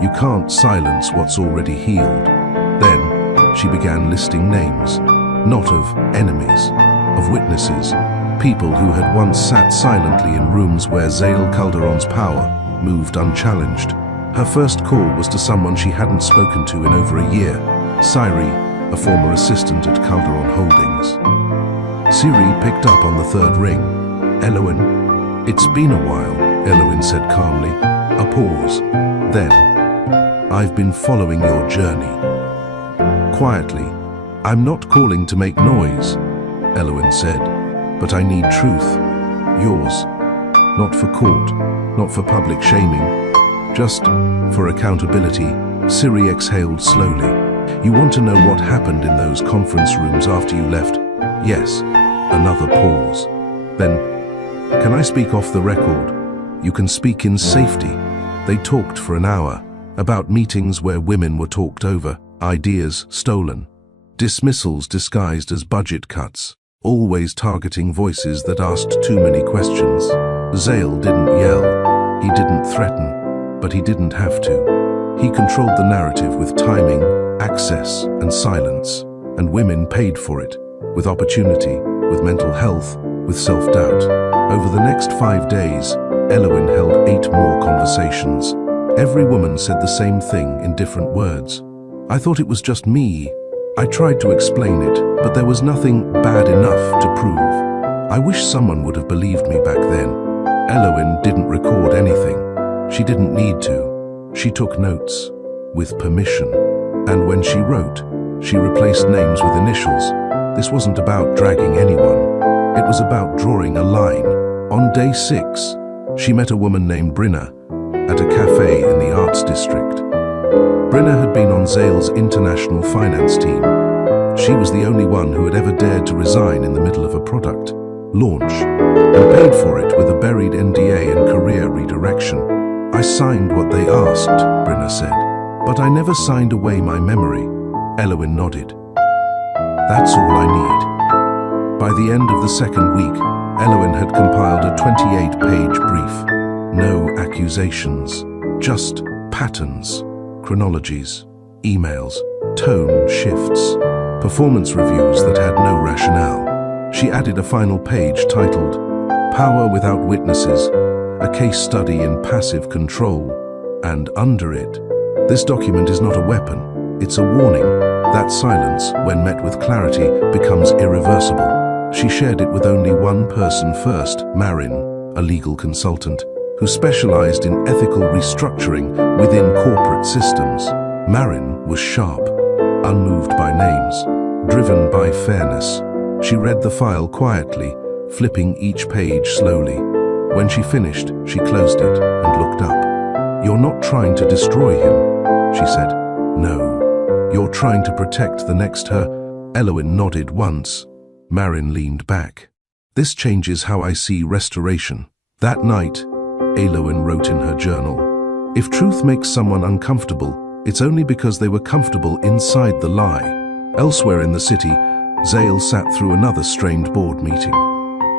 You can't silence what's already healed. Then, she began listing names, not of enemies, of witnesses, people who had once sat silently in rooms where Zael Calderon's power moved unchallenged. Her first call was to someone she hadn't spoken to in over a year, Siri, a former assistant at Calderon Holdings. Siri picked up on the third ring. Elowen, it's been a while, Elowen said calmly. A pause. Then, I've been following your journey. Quietly, I'm not calling to make noise, Elowen said, but I need truth. Yours. Not for court, not for public shaming, just for accountability. Siri exhaled slowly. You want to know what happened in those conference rooms after you left? Yes. Another pause. Then, can I speak off the record? You can speak in safety. They talked for an hour about meetings where women were talked over, ideas stolen, dismissals disguised as budget cuts, always targeting voices that asked too many questions. Zael didn't yell. He didn't threaten, but he didn't have to. He controlled the narrative with timing, access, and silence, and women paid for it, with opportunity, with mental health, with self-doubt. Over the next 5 days, Elowen held 8 more conversations. Every woman said the same thing in different words. I thought it was just me. I tried to explain it, but there was nothing bad enough to prove. I wish someone would have believed me back then. Elowen didn't record anything. She didn't need to. She took notes, with permission. And when she wrote, she replaced names with initials. This wasn't about dragging anyone. It was about drawing a line. On day 6, she met a woman named Brinna at a cafe in the Arts District. Brinna had been on Zael's international finance team. She was the only one who had ever dared to resign in the middle of a product launch, and paid for it with a buried NDA and career redirection. I signed what they asked, Brinna said, but I never signed away my memory. Elowen nodded. That's all I need. By the end of the second week, Elowen had compiled a 28-page brief. No accusations, just patterns, chronologies, emails, tone shifts, performance reviews that had no rationale. She added a final page titled, Power Without Witnesses, a case study in passive control, and under it, this document is not a weapon, it's a warning. That silence, when met with clarity, becomes irreversible. She shared it with only one person first, Marin, a legal consultant, who specialized in ethical restructuring within corporate systems. Marin was sharp, unmoved by names, driven by fairness. She read the file quietly, flipping each page slowly. When she finished, she closed it and looked up. You're not trying to destroy him, she said. No, you're trying to protect the next her. Elowen nodded once. Marin leaned back. This changes how I see restoration. That night, Elowen wrote in her journal, if truth makes someone uncomfortable, it's only because they were comfortable inside the lie. Elsewhere in the city, Zael sat through another strained board meeting.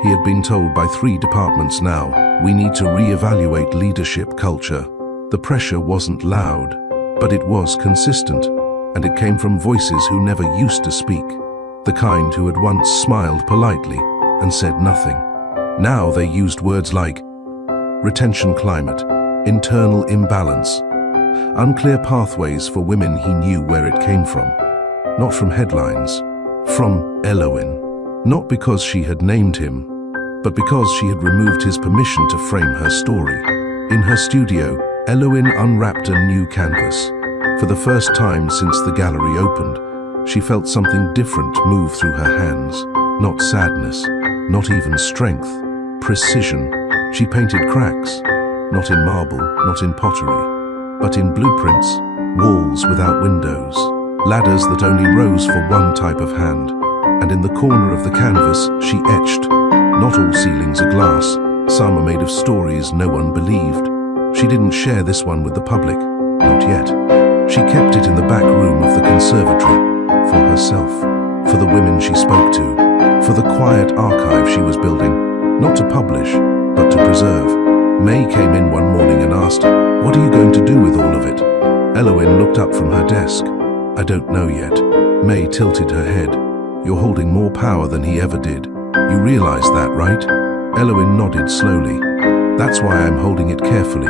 He had been told by 3 departments now, we need to reevaluate leadership culture. The pressure wasn't loud, but it was consistent, and it came from voices who never used to speak, the kind who had once smiled politely and said nothing. Now they used words like retention climate, internal imbalance, unclear pathways for women. He knew where it came from. Not from headlines, from Elowen. Not because she had named him, but because she had removed his permission to frame her story. In her studio, Elowen unwrapped a new canvas. For the first time since the gallery opened, she felt something different move through her hands. Not sadness, not even strength, precision. She painted cracks, not in marble, not in pottery, but in blueprints, walls without windows, ladders that only rose for one type of hand. And in the corner of the canvas, she etched, "Not all ceilings are glass, some are made of stories no one believed." She didn't share this one with the public, not yet. She kept it in the back room of the conservatory, for herself, for the women she spoke to, for the quiet archive she was building, not to publish, but to preserve. May came in one morning and asked, "What are you going to do with all of it?" Elowen looked up from her desk. "I don't know yet." May tilted her head. "You're holding more power than he ever did. You realize that, right?" Elowen nodded slowly. "That's why I'm holding it carefully.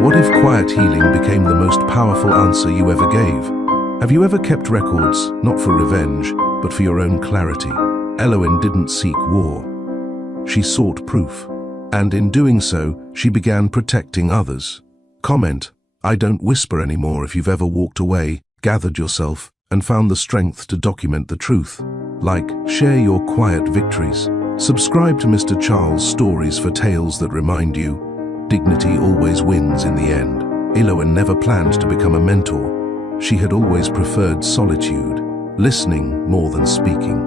What if quiet healing became the most powerful answer you ever gave? Have you ever kept records, not for revenge, but for your own clarity?" Elowen didn't seek war. She sought proof. And in doing so, she began protecting others. Comment, "I don't whisper anymore." If you've ever walked away, gathered yourself, and found the strength to document the truth. Like, share your quiet victories. Subscribe to Mr. Charles' Stories for tales that remind you, dignity always wins in the end. Elowen never planned to become a mentor. She had always preferred solitude, listening more than speaking,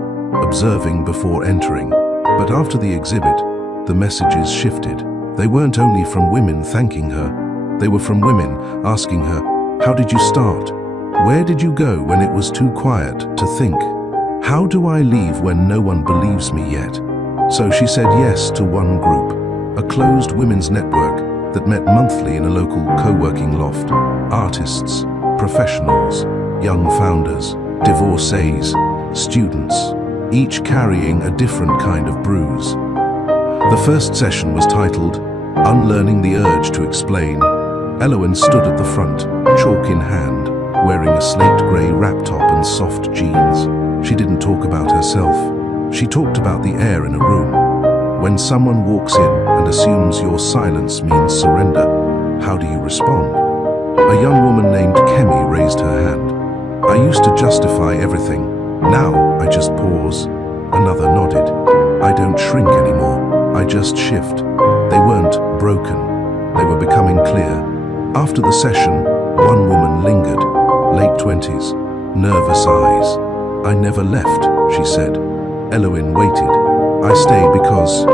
observing before entering. But after the exhibit, the messages shifted. They weren't only from women thanking her, they were from women asking her, "How did you start? Where did you go when it was too quiet to think? How do I leave when no one believes me yet?" So she said yes to one group, a closed women's network that met monthly in a local co-working loft. Artists, professionals, young founders, divorcees, students, each carrying a different kind of bruise. The first session was titled, "Unlearning the Urge to Explain." Elowen stood at the front, chalk in hand, wearing a slate grey wrap top and soft jeans. She didn't talk about herself. She talked about the air in a room. When someone walks in and assumes your silence means surrender, how do you respond? A young woman named Kemi raised her hand. "I used to justify everything. Now I just pause." Another nodded. "I don't shrink anymore. I just shift." They weren't broken. They were becoming clear. After the session, one woman lingered, late 20s, nervous eyes. "I never left," she said. Elowen waited. "I stay because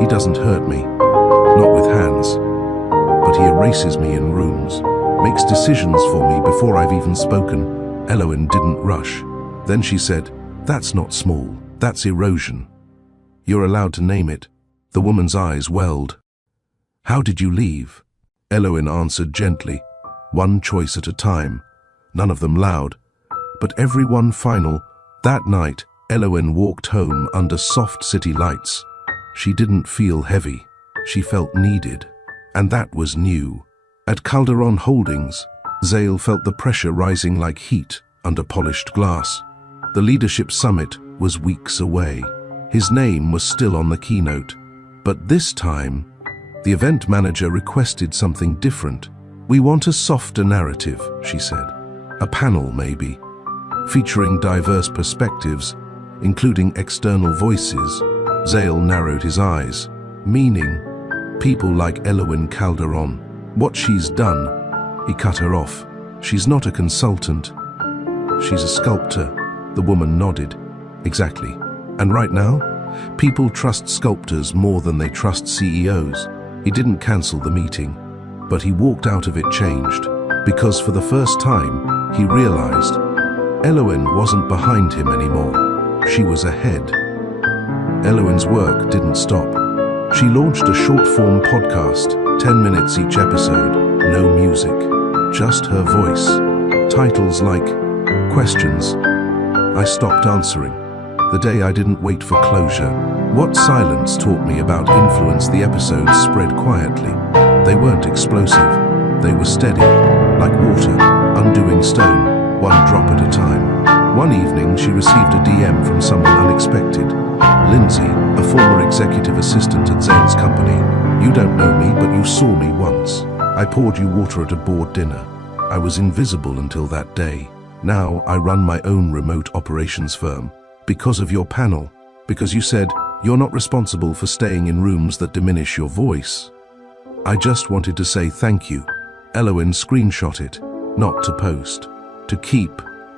he doesn't hurt me, not with hands, but he erases me in rooms, makes decisions for me before I've even spoken." Elowen didn't rush. Then she said, "That's not small, that's erosion. You're allowed to name it." The woman's eyes welled. "How did you leave?" Elowen answered gently, one choice at a time, none of them loud, but every one final. That night, Elowen walked home under soft city lights. She didn't feel heavy, she felt needed, and that was new. At Calderon Holdings, Zale felt the pressure rising like heat under polished glass. The leadership summit was weeks away. His name was still on the keynote. But this time, the event manager requested something different. "We want a softer narrative," she said. "A panel, maybe, featuring diverse perspectives, including external voices." Zale narrowed his eyes. "Meaning, people like Elowen Calderon. What she's done." He cut her off. "She's not a consultant. She's a sculptor." The woman nodded. "Exactly. And right now, people trust sculptors more than they trust CEOs." He didn't cancel the meeting, but he walked out of it changed, because for the first time, he realized Elowen wasn't behind him anymore. She was ahead. Elowen's work didn't stop. She launched a short-form podcast, 10 minutes each episode, no music, just her voice. Titles like, "Questions I Stopped Answering," "The Day I Didn't Wait for Closure," "What Silence Taught Me About Influence." The episodes spread quietly. They weren't explosive. They were steady, like water, undoing stone, one drop at a time. One evening, she received a DM from someone unexpected. "Lindsay, a former executive assistant at Zale's company. You don't know me, but you saw me once. I poured you water at a board dinner. I was invisible until that day. Now I run my own remote operations firm. Because of your panel. Because you said, you're not responsible for staying in rooms that diminish your voice. I just wanted to say thank you. Eloin screenshot it, not to post, to keep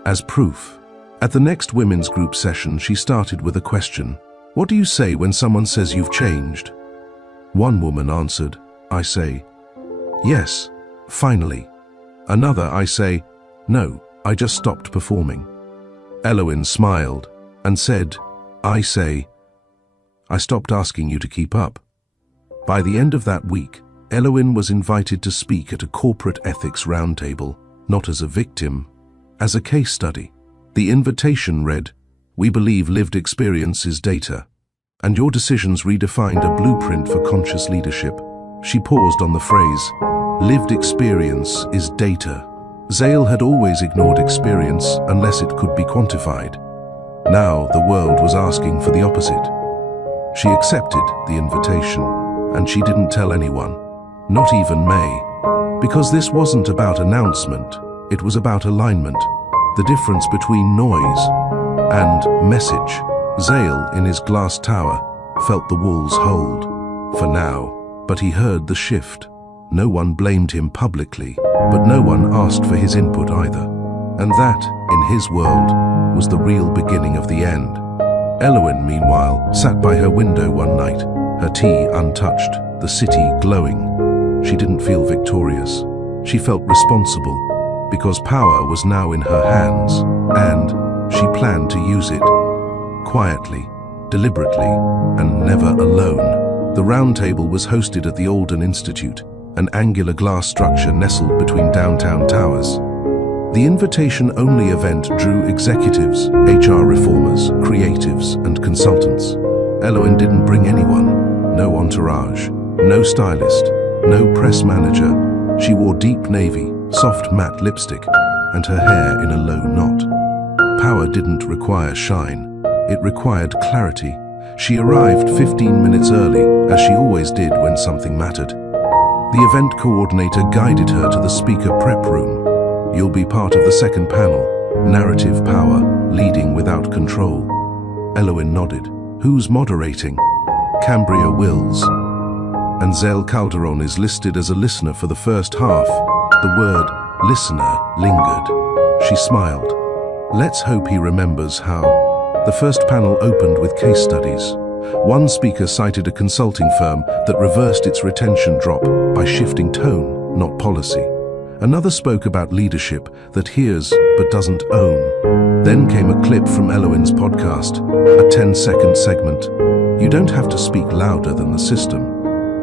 as proof. At the next women's group session, she started with a question. What do you say when someone says you've changed? One woman answered, I say, yes, finally. Another, I say, no, I just stopped performing. Eloin smiled and said, I say, I stopped asking you to keep up. By the end of that week, Eloin was invited to speak at a corporate ethics roundtable, not as a victim, as a case study. The invitation read, we believe lived experience is data, and your decisions redefined a blueprint for conscious leadership. She paused on the phrase, lived experience is data. Zale had always ignored experience unless it could be quantified. Now the world was asking for the opposite. She accepted the invitation, and she didn't tell anyone, not even May, because this wasn't about announcement, it was about alignment, the difference between noise and message. Zale, in his glass tower, felt the walls hold, for now, but he heard the shift. No one blamed him publicly, but no one asked for his input either. And that, in his world, was the real beginning of the end. Eloin, meanwhile, sat by her window one night, her tea untouched, the city glowing. She didn't feel victorious. She felt responsible, because power was now in her hands, and she planned to use it. Quietly, deliberately, and never alone. The roundtable was hosted at the Alden Institute, an angular glass structure nestled between downtown towers. The invitation-only event drew executives, HR reformers, creatives, and consultants. Eloin didn't bring anyone, no entourage, no stylist, no press manager. She wore deep navy, soft matte lipstick, and her hair in a low knot. Power didn't require shine, it required clarity. She arrived 15 minutes early, as she always did when something mattered. The event coordinator guided her to the speaker prep room. You'll be part of the second panel, Narrative Power, Leading Without Control. Eloin nodded. Who's moderating? Cambria Wills. And Zale Calderon is listed as a listener for the first half. The word listener lingered. She smiled. Let's hope he remembers how. The first panel opened with case studies. One speaker cited a consulting firm that reversed its retention drop by shifting tone, not policy. Another spoke about leadership that hears but doesn't own. Then came a clip from Eloin's podcast, a 10-second segment. You don't have to speak louder than the system.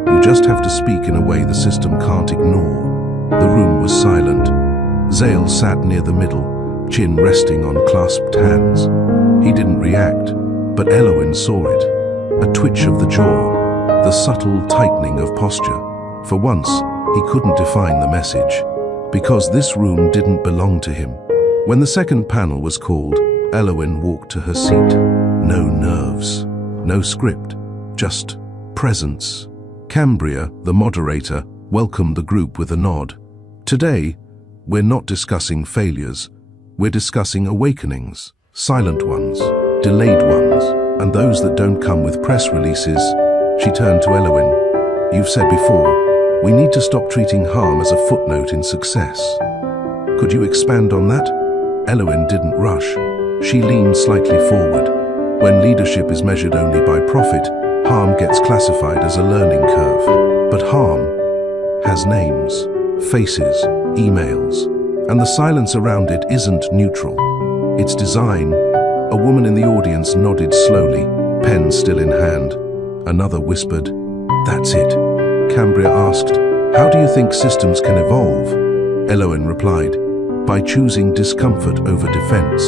You just have to speak in a way the system can't ignore. The room was silent. Zale sat near the middle, chin resting on clasped hands. He didn't react, but Eloin saw it. A twitch of the jaw, the subtle tightening of posture. For once, he couldn't define the message, because this room didn't belong to him. When the second panel was called, Eloin walked to her seat. No nerves, no script, just presence. Cambria, the moderator, welcomed the group with a nod. Today, we're not discussing failures. We're discussing awakenings, silent ones, delayed ones, and those that don't come with press releases. She turned to Eloin. You've said before, we need to stop treating harm as a footnote in success. Could you expand on that? Eloin didn't rush. She leaned slightly forward. When leadership is measured only by profit, harm gets classified as a learning curve. But harm has names, faces, emails, and the silence around it isn't neutral. It's design. A woman in the audience nodded slowly, pen still in hand. Another whispered, "That's it." Cambria asked, "How do you think systems can evolve?" Eloin replied, "By choosing discomfort over defense."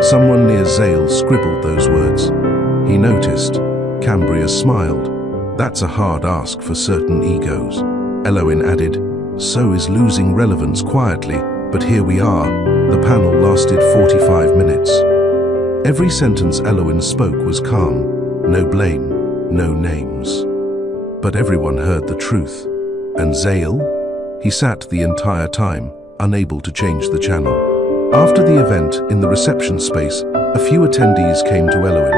Someone near Zale scribbled those words. He noticed. Cambria smiled. "That's a hard ask for certain egos." Eloin added, "So is losing relevance quietly, but here we are." The panel lasted 45 minutes. Every sentence Eloin spoke was calm. No blame, no names. But everyone heard the truth. And Zale? He sat the entire time, unable to change the channel. After the event, in the reception space, a few attendees came to Eloin.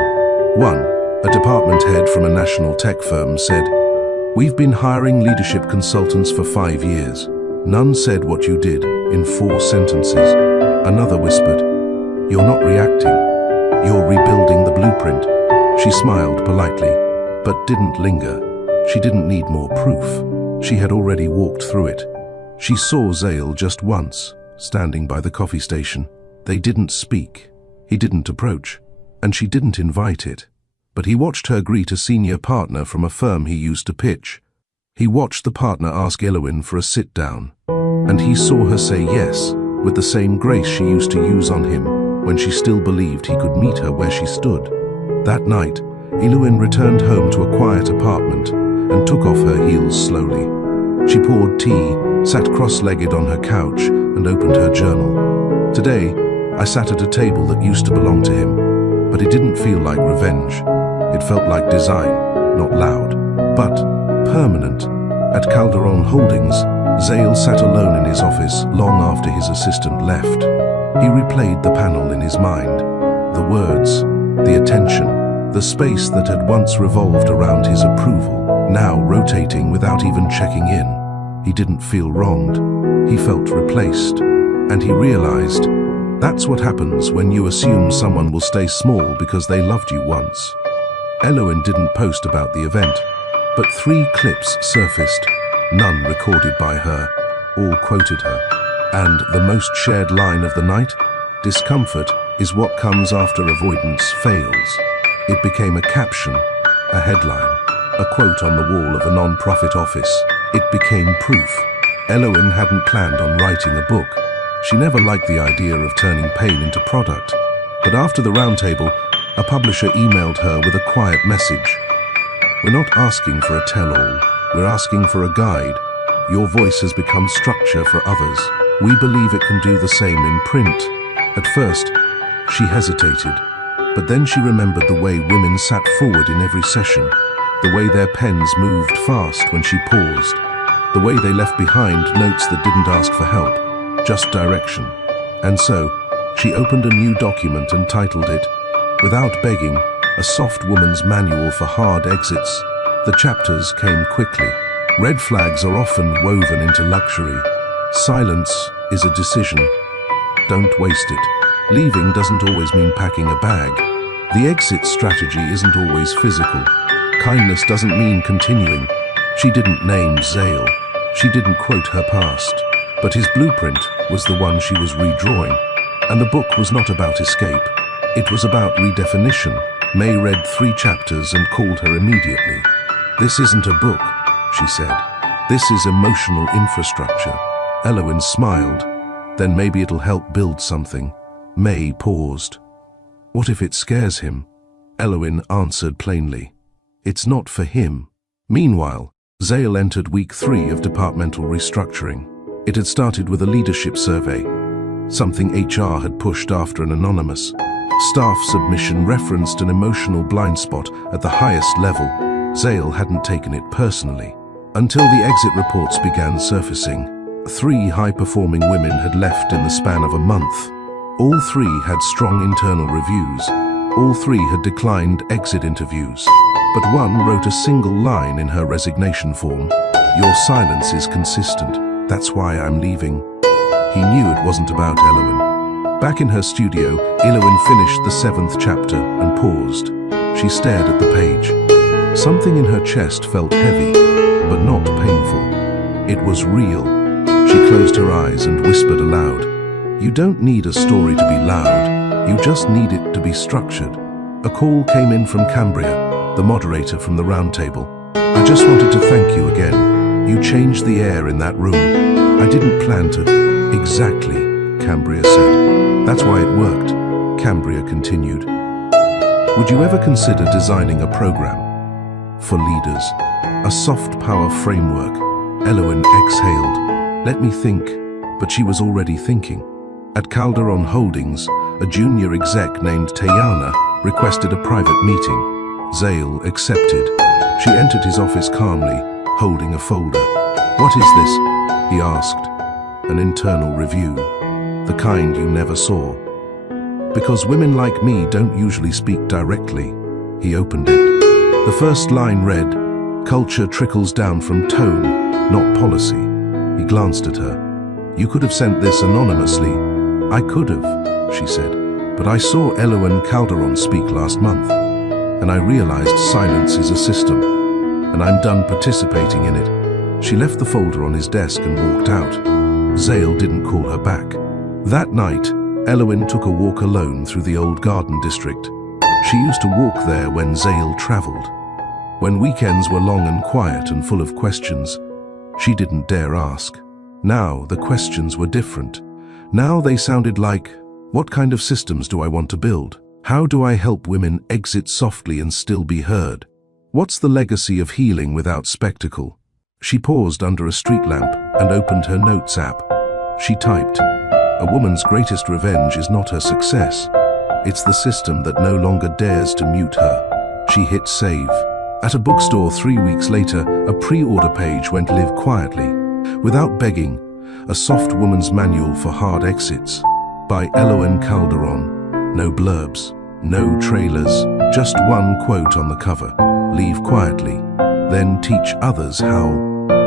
One, a department head from a national tech firm, said, "We've been hiring leadership consultants for 5 years. None said what you did in 4 sentences. Another whispered, "You're not reacting. You're rebuilding the blueprint." She smiled politely, but didn't linger. She didn't need more proof. She had already walked through it. She saw Zale just once, standing by the coffee station. They didn't speak. He didn't approach, and she didn't invite it. But he watched her greet a senior partner from a firm he used to pitch. He watched the partner ask Elowen for a sit-down, and he saw her say yes, with the same grace she used to use on him when she still believed he could meet her where she stood. That night, Elowen returned home to a quiet apartment and took off her heels slowly. She poured tea, sat cross-legged on her couch, and opened her journal. "Today, I sat at a table that used to belong to him, but it didn't feel like revenge. It felt like design, not loud, but permanent." At Calderon Holdings, Zale sat alone in his office long after his assistant left. He replayed the panel in his mind. The words, the attention, the space that had once revolved around his approval, now rotating without even checking in. He didn't feel wronged. He felt replaced. And he realized, that's what happens when you assume someone will stay small because they loved you once. Elowen didn't post about the event, but 3 clips surfaced, none recorded by her, all quoted her. And the most shared line of the night? "Discomfort is what comes after avoidance fails." It became a caption, a headline, a quote on the wall of a non-profit office. It became proof. Elowen hadn't planned on writing a book. She never liked the idea of turning pain into product. But after the roundtable, a publisher emailed her with a quiet message. "We're not asking for a tell-all. We're asking for a guide. Your voice has become structure for others. We believe it can do the same in print." At first, she hesitated, but then she remembered the way women sat forward in every session, the way their pens moved fast when she paused, the way they left behind notes that didn't ask for help, just direction. And so, she opened a new document and titled it, "Without Begging, a Soft Woman's Manual for Hard Exits." The chapters came quickly. Red flags are often woven into luxury. Silence is a decision. Don't waste it. Leaving doesn't always mean packing a bag. The exit strategy isn't always physical. Kindness doesn't mean continuing. She didn't name Zale. She didn't quote her past. But his blueprint was the one she was redrawing. And the book was not about escape. It was about redefinition. May read 3 chapters and called her immediately. "This isn't a book," she said. "This is emotional infrastructure." Elowen smiled. "Then maybe it'll help build something." May paused. "What if it scares him?" Elowen answered plainly. "It's not for him." Meanwhile, Zale entered week 3 of departmental restructuring. It had started with a leadership survey, something HR had pushed after an anonymous staff submission referenced an emotional blind spot at the highest level. Zale hadn't taken it personally. Until the exit reports began surfacing. 3 high-performing women had left in the span of a month. All 3 had strong internal reviews. All 3 had declined exit interviews. But one wrote a single line in her resignation form. "Your silence is consistent. That's why I'm leaving." He knew it wasn't about Elowen. Back in her studio, Elowen finished the 7th chapter and paused. She stared at the page. Something in her chest felt heavy, but not painful. It was real. She closed her eyes and whispered aloud, "You don't need a story to be loud. You just need it to be structured." A call came in from Cambria, the moderator from the roundtable. "I just wanted to thank you again. You changed the air in that room. I didn't plan to." "Exactly," Cambria said. "That's why it worked," Cambria continued. "Would you ever consider designing a program for leaders? A soft power framework?" Elowen exhaled. "Let me think," but she was already thinking. At Calderon Holdings, a junior exec named Tayana requested a private meeting. Zale accepted. She entered his office calmly, holding a folder. "What is this?" he asked. "An internal review. The kind you never saw. Because women like me don't usually speak directly." He opened it. The first line read, "Culture trickles down from tone, not policy." He glanced at her. "You could have sent this anonymously." "I could have," she said, "but I saw Elowen Calderon speak last month, and I realized silence is a system, and I'm done participating in it." She left the folder on his desk and walked out. Zale didn't call her back. That night, Elowen took a walk alone through the old garden district. She used to walk there when Zale traveled. When weekends were long and quiet and full of questions, she didn't dare ask. Now the questions were different. Now they sounded like, what kind of systems do I want to build? How do I help women exit softly and still be heard? What's the legacy of healing without spectacle? She paused under a street lamp and opened her notes app. She typed, "A woman's greatest revenge is not her success. It's the system that no longer dares to mute her." She hit save. At a bookstore 3 weeks later, a pre-order page went live quietly. Without begging, A Soft Woman's Manual for Hard Exits by Elowen Calderon. No blurbs, no trailers, just one quote on the cover. "Leave quietly, then teach others how."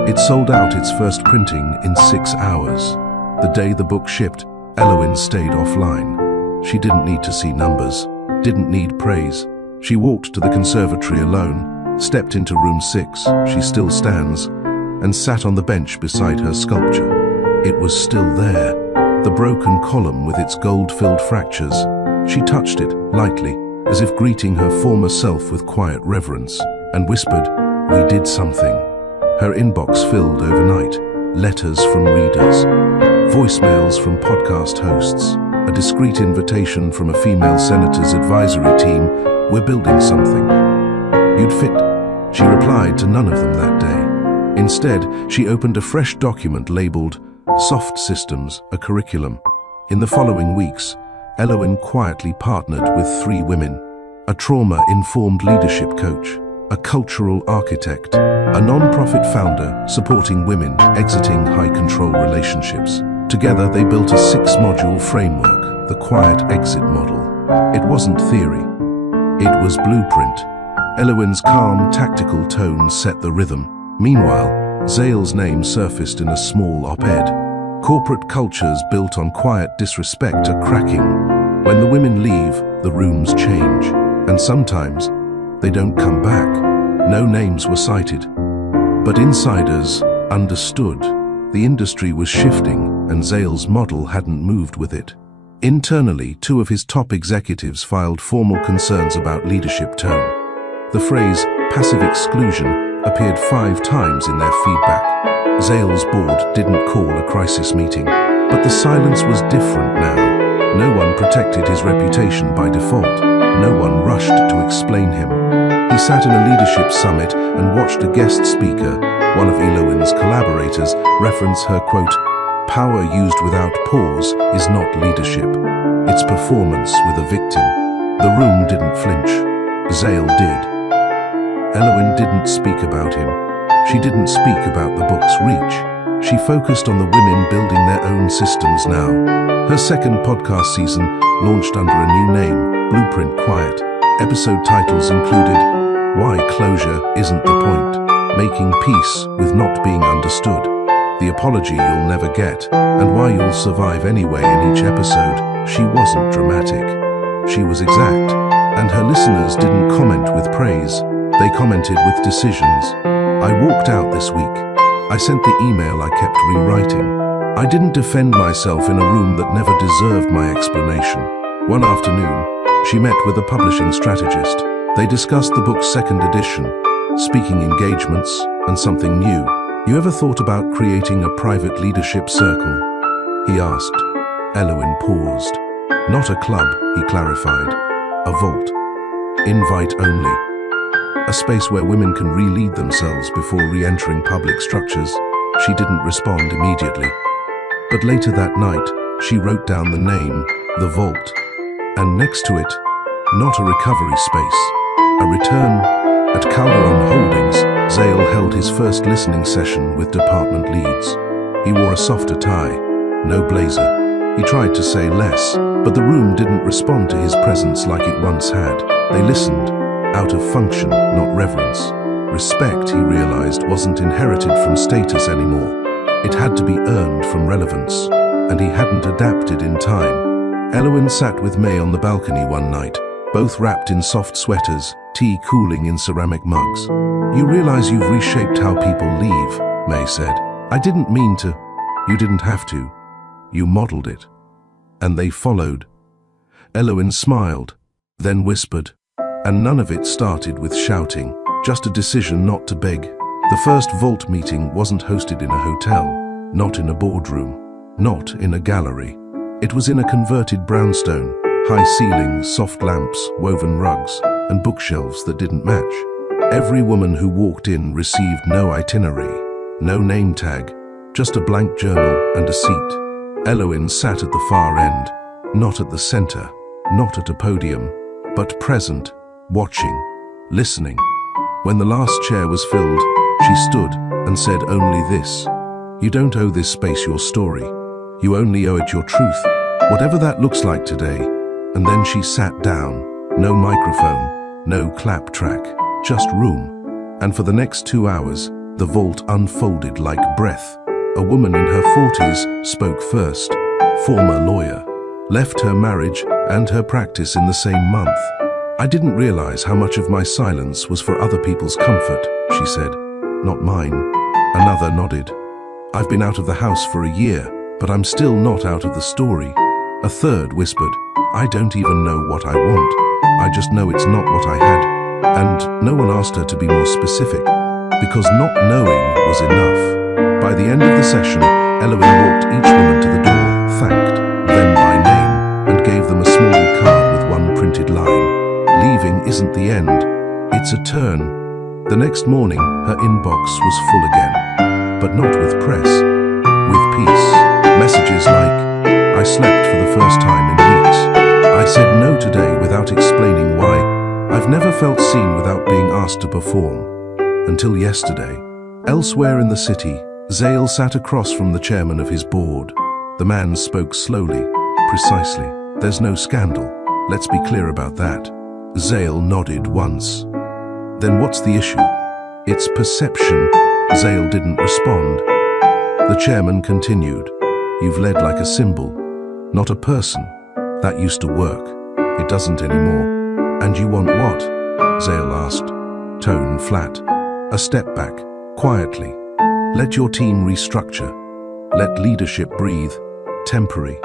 It sold out its first printing in 6 hours. The day the book shipped, Elowen stayed offline. She didn't need to see numbers, didn't need praise. She walked to the conservatory alone, stepped into room 6, she still stands, and sat on the bench beside her sculpture. It was still there, the broken column with its gold-filled fractures. She touched it lightly, as if greeting her former self with quiet reverence, and whispered, "We did something." Her inbox filled overnight. Letters from readers, voicemails from podcast hosts, a discreet invitation from a female senator's advisory team, "We're building something. You'd fit." She replied to none of them that day. Instead, she opened a fresh document labeled Soft Systems, a Curriculum. In the following weeks, Elowen quietly partnered with 3 women: a trauma-informed leadership coach, a cultural architect, a non-profit founder supporting women exiting high-control relationships. Together, they built a 6-module framework, the Quiet Exit Model. It wasn't theory. It was blueprint. Elowen's calm, tactical tone set the rhythm. Meanwhile, Zale's name surfaced in a small op-ed. Corporate cultures built on quiet disrespect are cracking. When the women leave, the rooms change. And sometimes, they don't come back. No names were cited. But insiders understood. The industry was shifting, and Zale's model hadn't moved with it. Internally, 2 of his top executives filed formal concerns about leadership tone. The phrase passive exclusion appeared 5 times in their feedback. Zale's board didn't call a crisis meeting, but the silence was different now. No one protected his reputation by default. No one rushed to explain him. He sat in a leadership summit and watched a guest speaker, one of Elowen's collaborators, reference her quote, "Power used without pause is not leadership. It's performance with a victim." The room didn't flinch. Zale did. Elowen didn't speak about him. She didn't speak about the book's reach. She focused on the women building their own systems now. Her second podcast season launched under a new name, Blueprint Quiet. Episode titles included Why Closure Isn't the Point, Making Peace with Not Being Understood, The Apology You'll Never Get, and Why You'll Survive Anyway. In each episode, she wasn't dramatic. She was exact, and her listeners didn't comment with praise. They commented with decisions. "I walked out this week. I sent the email I kept rewriting. I didn't defend myself in a room that never deserved my explanation." One afternoon, she met with a publishing strategist. They discussed the book's 2nd edition, speaking engagements, and something new. "You ever thought about creating a private leadership circle?" he asked. Elowen paused. "Not a club," he clarified. "A vault. Invite only. A space where women can re-lead themselves before re-entering public structures." She didn't respond immediately. But later that night, she wrote down the name, The Vault, and next to it, not a recovery space, a return. At Calderon Holdings, Zale held his first listening session with department leads. He wore a softer tie, no blazer. He tried to say less, but the room didn't respond to his presence like it once had. They listened, out of function, not reverence. Respect, he realized, wasn't inherited from status anymore. It had to be earned from relevance, and he hadn't adapted in time. Elowen sat with May on the balcony one night, both wrapped in soft sweaters, tea cooling in ceramic mugs. "You realize you've reshaped how people leave," May said. "I didn't mean to." "You didn't have to. You modeled it." "And they followed." Elowen smiled, then whispered, "And none of it started with shouting, just a decision not to beg." The first Vault meeting wasn't hosted in a hotel, not in a boardroom, not in a gallery. It was in a converted brownstone, high ceilings, soft lamps, woven rugs, and bookshelves that didn't match. Every woman who walked in received no itinerary, no name tag, just a blank journal and a seat. Elowen sat at the far end, not at the center, not at a podium, but present, watching, listening. When the last chair was filled, she stood and said only this: "You don't owe this space your story. You only owe it your truth, whatever that looks like today." And then she sat down. No microphone, no clap track, just room. And for the next 2 hours, the vault unfolded like breath. A woman in her 40s spoke first, former lawyer, left her marriage and her practice in the same month. "I didn't realize how much of my silence was for other people's comfort," she said. "Not mine." Another nodded. "I've been out of the house for a year, but I'm still not out of the story." A third whispered, "I don't even know what I want. I just know it's not what I had." And no one asked her to be more specific, because not knowing was enough. By the end of the session, Elowen walked each woman to the door, thanked them by name, and gave them a small card with one printed line. "Leaving isn't the end, it's a turn." The next morning, her inbox was full again, but not with press, with peace. Messages like, "I slept for the first time in weeks. I said no today without explaining why. I've never felt seen without being asked to perform. Until yesterday." Elsewhere in the city, Zale sat across from the chairman of his board. The man spoke slowly, precisely. "There's no scandal. Let's be clear about that." Zale nodded once. "Then what's the issue?" "It's perception." Zale didn't respond. The chairman continued, "You've led like a symbol, not a person. That used to work. It doesn't anymore." "And you want what?" Zale asked, tone flat. "A step back, quietly. Let your team restructure. Let leadership breathe. Temporary."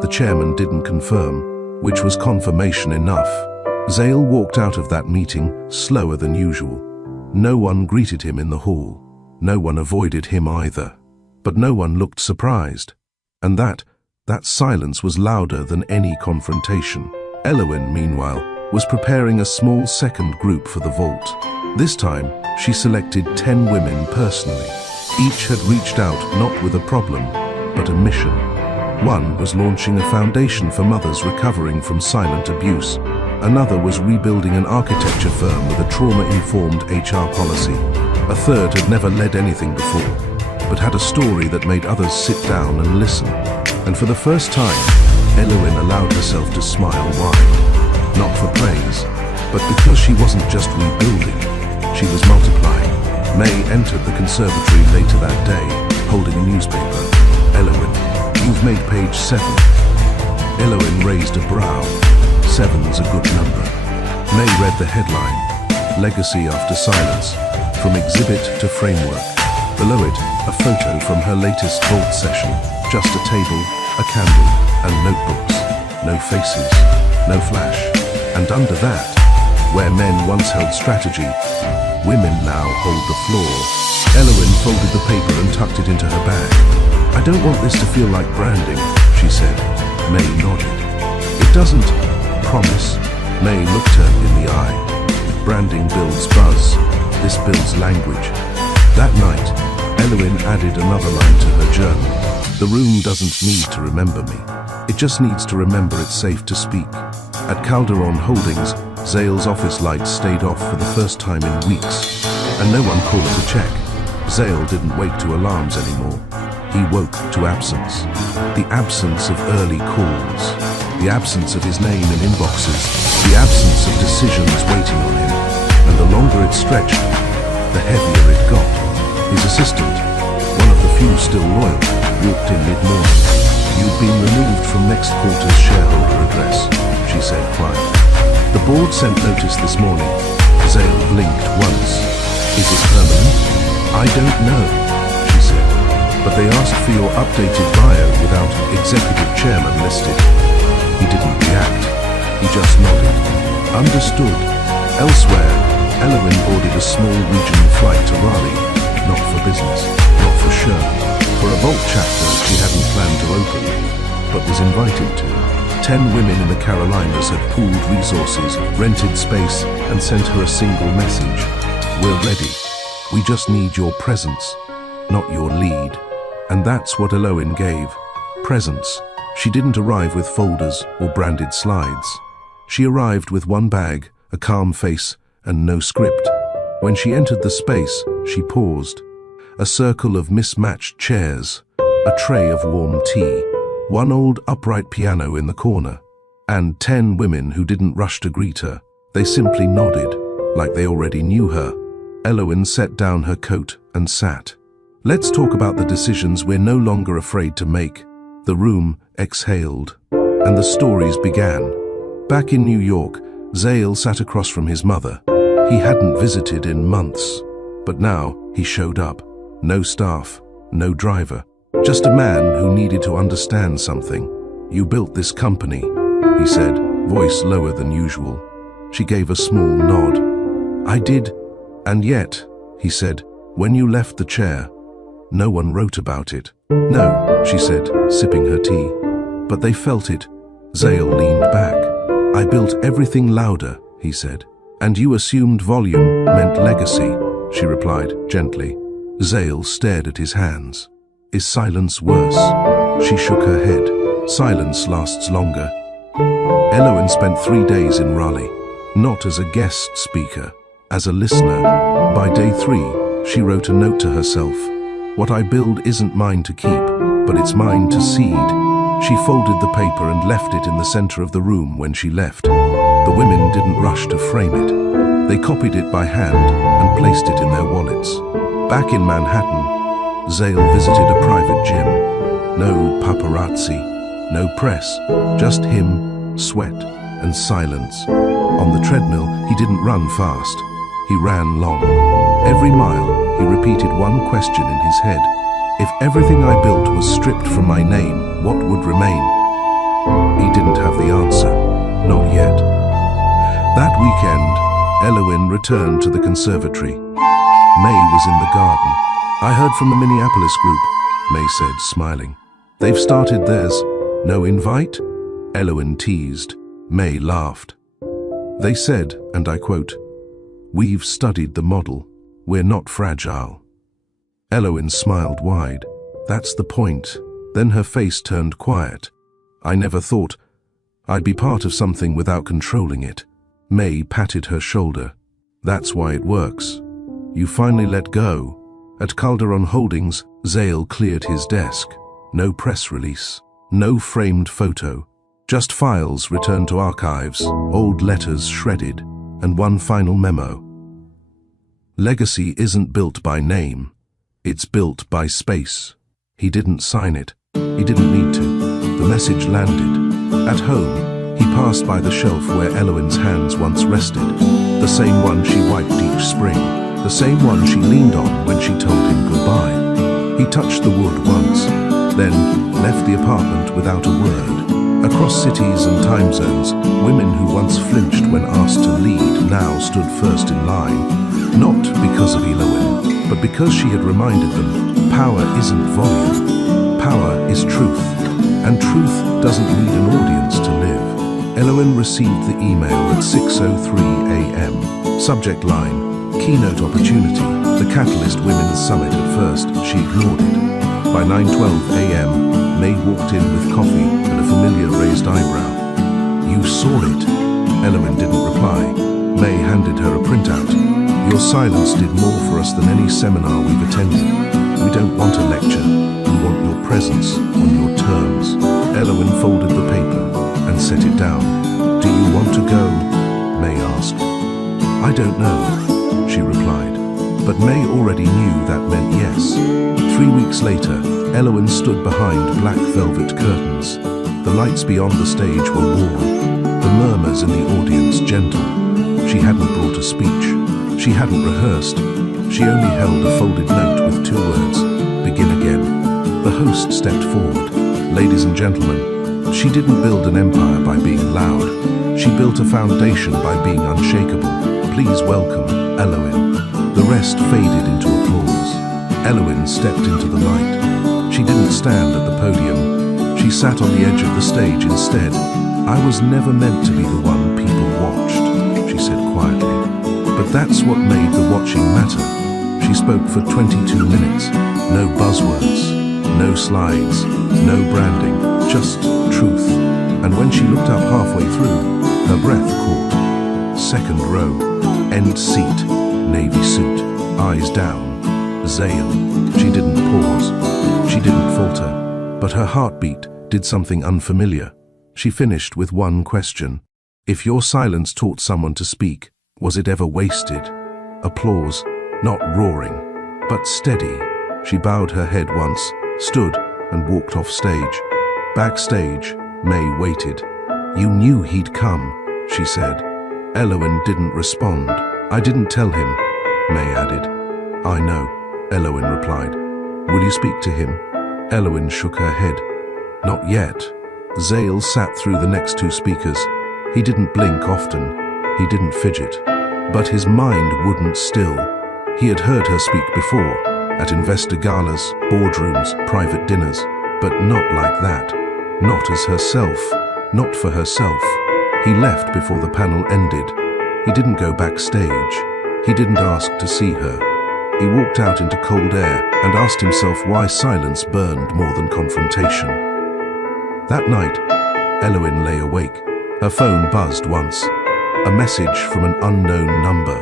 The chairman didn't confirm, which was confirmation enough. Zale walked out of that meeting slower than usual. No one greeted him in the hall. No one avoided him either. But no one looked surprised. And that silence was louder than any confrontation. Elowen, meanwhile, was preparing a small second group for the vault. This time, she selected 10 women personally. Each had reached out not with a problem, but a mission. One was launching a foundation for mothers recovering from silent abuse. Another was rebuilding an architecture firm with a trauma-informed HR policy. A third had never led anything before, but had a story that made others sit down and listen. And for the first time, Elowen allowed herself to smile wide. Not for praise, but because she wasn't just rebuilding, she was multiplying. May entered the conservatory later that day, holding a newspaper. "Elowen, you've made page 7. Elowen raised a brow. 7's a good number. May read the headline, "Legacy After Silence, From Exhibit to Framework." Below it, a photo from her latest vault session. Just a table, a candle, and notebooks. No faces, no flash. And under that, where men once held strategy, women now hold the floor. Elowen folded the paper and tucked it into her bag. "I don't want this to feel like branding," she said. May nodded. "It doesn't. Promise." May looked her in the eye. "Branding builds buzz. This builds language." That night, Elowen added another line to her journal. "The room doesn't need to remember me. It just needs to remember it's safe to speak." At Calderon Holdings, Zale's office lights stayed off for the first time in weeks, and no one called to check. Zale didn't wake to alarms anymore. He woke to absence. The absence of early calls. The absence of his name in inboxes. The absence of decisions waiting on him. And the longer it stretched, the heavier it got. His assistant, one of the few still loyal, walked in mid-morning. "You've been removed from next quarter's shareholder address," she said quietly. "The board sent notice this morning." Zale blinked once. "Is it permanent?" "I don't know," she said. "But they asked for your updated bio without executive chairman listed." He didn't react. He just nodded. "Understood." Elsewhere, Elowin boarded a small regional flight to Raleigh. Not for business, not for show. For a vault chapter she hadn't planned to open, but was invited to. 10 women in the Carolinas had pooled resources, rented space, and sent her a single message. "We're ready. We just need your presence, not your lead." And that's what Elowin gave. Presence. She didn't arrive with folders or branded slides. She arrived with one bag, a calm face, and no script. When she entered the space, she paused. A circle of mismatched chairs, a tray of warm tea, one old upright piano in the corner, and 10 women who didn't rush to greet her. They simply nodded, like they already knew her. Elowin set down her coat and sat. "Let's talk about the decisions we're no longer afraid to make." The room exhaled, and the stories began. Back in New York, Zale sat across from his mother. He hadn't visited in months, but now he showed up. No staff, no driver, just a man who needed to understand something. "You built this company," he said, voice lower than usual. She gave a small nod. "I did, and yet," he said, "when you left the chair, no one wrote about it." "No," she said, sipping her tea. "But they felt it." Zale leaned back. "I built everything louder," he said. "And you assumed volume meant legacy," she replied gently. Zale stared at his hands. "Is silence worse?" She shook her head. "Silence lasts longer." Elowin spent 3 days in Raleigh, not as a guest speaker, as a listener. By day 3, she wrote a note to herself. "What I build isn't mine to keep, but it's mine to seed." She folded the paper and left it in the center of the room when she left. The women didn't rush to frame it. They copied it by hand and placed it in their wallets. Back in Manhattan, Zale visited a private gym. No paparazzi, no press, just him, sweat, and silence. On the treadmill, he didn't run fast. He ran long. Every mile, he repeated one question in his head. If everything I built was stripped from my name, what would remain? He didn't have the answer. Not yet. That weekend, Elowin returned to the conservatory. May was in the garden. "I heard from the Minneapolis group," May said, smiling. "They've started theirs. No invite?" Elowin teased. May laughed. "They said, and I quote, 'We've studied the model. We're not fragile.'" Elowin smiled wide. "That's the point." Then her face turned quiet. "I never thought I'd be part of something without controlling it." May patted her shoulder. "That's why it works. You finally let go." At Calderon Holdings, Zale cleared his desk. No press release, no framed photo, just files returned to archives, old letters shredded, and one final memo. "Legacy isn't built by name. It's built by space." He didn't sign it. He didn't need to. The message landed. At home, he passed by the shelf where Elowin's hands once rested, the same one she wiped each spring, the same one she leaned on when she told him goodbye. He touched the wood once, then left the apartment without a word. Across cities and time zones, women who once flinched when asked to lead now stood first in line, not because of Elowin, but because she had reminded them, power isn't volume, power is truth, and truth doesn't need an audience to live. Elowin received the email at 6:03 a.m. Subject line, keynote opportunity, the Catalyst Women's Summit. At first, she ignored it. By 9:12 a.m., May walked in with coffee and a familiar raised eyebrow. "You saw it?" Elowin didn't reply. May handed her a printout. "Your silence did more for us than any seminar we've attended. We don't want a lecture. We want your presence on your terms." Elowin folded the paper and set it down. "Do you want to go?" May asked. "I don't know," she replied. But May already knew that meant yes. 3 weeks later, Elowen stood behind black velvet curtains. The lights beyond the stage were warm, the murmurs in the audience gentle. She hadn't brought a speech. She hadn't rehearsed. She only held a folded note with 2 words: begin again. The host stepped forward. Ladies and gentlemen, she didn't build an empire by being loud. She built a foundation by being unshakable. Please welcome Elowen. The rest faded into applause. Elowen stepped into the light. She didn't stand at the podium. She sat on the edge of the stage instead. I was never meant to be the one people watched, she said quietly. But that's what made the watching matter. She spoke for 22 minutes. No buzzwords, no slides, no branding, just truth. And when she looked up halfway through, her breath caught. Second row, end seat, navy suit, eyes down. Zale. She didn't pause. She didn't falter. But her heartbeat did something unfamiliar. She finished with one question. If your silence taught someone to speak, was it ever wasted? Applause, not roaring, but steady. She bowed her head once, stood, and walked off stage. Backstage, May waited. You knew he'd come, she said. Elowen didn't respond. I didn't tell him, May added. I know, Elowen replied. Will you speak to him? Elowen shook her head. Not yet. Zale sat through the next 2 speakers. He didn't blink often. He didn't fidget. But his mind wouldn't still. He had heard her speak before, at investor galas, boardrooms, private dinners, but not like that. Not as herself. Not for herself. He left before the panel ended. He didn't go backstage. He didn't ask to see her. He walked out into cold air and asked himself why silence burned more than confrontation. That night, Elowen lay awake. Her phone buzzed once. A message from an unknown number.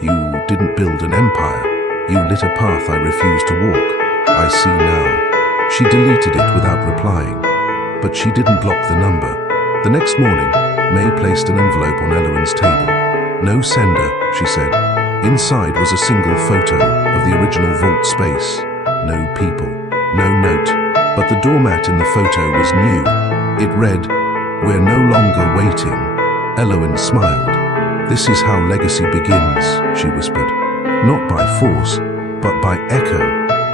You didn't build an empire. You lit a path I refused to walk. I see now. She deleted it without replying. But she didn't block the number. The next morning, May placed an envelope on Elowen's table. No sender, she said. Inside was a single photo of the original vault space. No people, no note. But the doormat in the photo was new. It read, "We're no longer waiting." Elowen smiled. "This is how legacy begins," she whispered. Not by force, but by echo.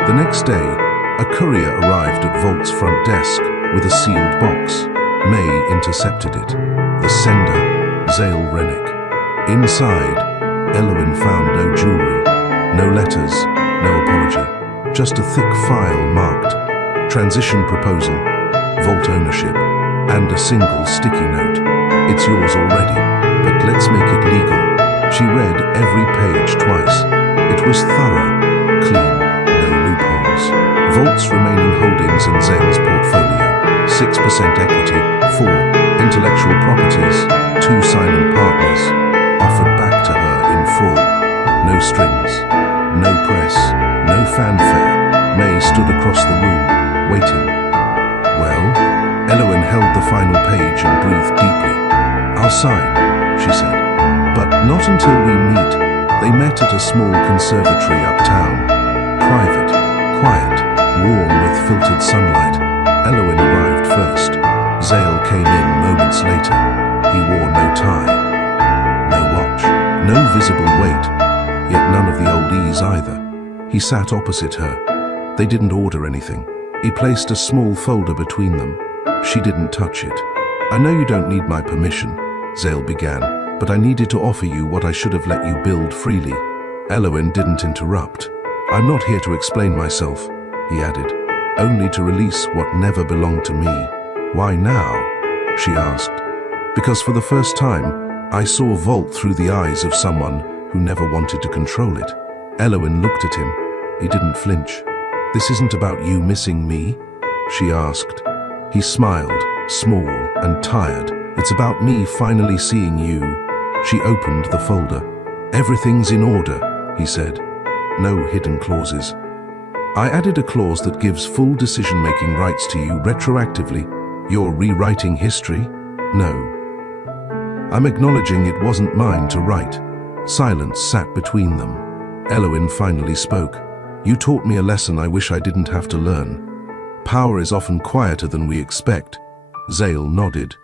The next day, a courier arrived at Vault's front desk with a sealed box. May intercepted it. The sender, Zale Rennick. Inside, Elowen found no jewelry, no letters, no apology. Just a thick file marked transition proposal, vault ownership, and a single sticky note. It's yours already, but let's make it legal. She read every page twice. It was thorough, clean, no loopholes. Vault's remaining holdings in Zale's portfolio: 6% equity, 4 intellectual properties, 2 silent partners, offered back to her in full. No strings, no press, no fanfare. May stood across the room, waiting. Well, Elowen held the final page and breathed deeply. I'll sign, she said. But not until we meet. They met at a small conservatory uptown. Private, quiet, warm with filtered sunlight. Elowen arrived first. Zale came in moments later. He wore no tie, no watch, no visible weight, yet none of the old ease either. He sat opposite her. They didn't order anything. He placed a small folder between them. She didn't touch it. I know you don't need my permission, Zale began, but I needed to offer you what I should have let you build freely. Elowen didn't interrupt. I'm not here to explain myself, he added, only to release what never belonged to me. Why now? She asked. Because for the first time, I saw Vault through the eyes of someone who never wanted to control it. Elowen looked at him. He didn't flinch. This isn't about you missing me? She asked. He smiled, small and tired. It's about me finally seeing you. She opened the folder. Everything's in order, he said. No hidden clauses. I added a clause that gives full decision-making rights to you retroactively. You're rewriting history? No. I'm acknowledging it wasn't mine to write. Silence sat between them. Eloin finally spoke. "You taught me a lesson I wish I didn't have to learn. Power is often quieter than we expect." Zale nodded.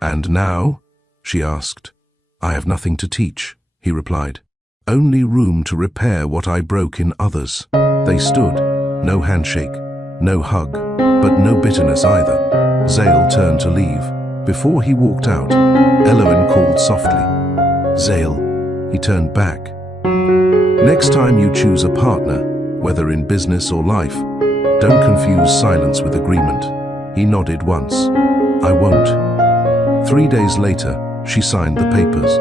"And now?" she asked. "I have nothing to teach," he replied. "Only room to repair what I broke in others." They stood. No handshake, no hug, but no bitterness either. Zale turned to leave. Before he walked out, Eloin called softly. "Zale." He turned back. "Next time you choose a partner, whether in business or life, don't confuse silence with agreement." He nodded once. "I won't." 3 days later, she signed the papers.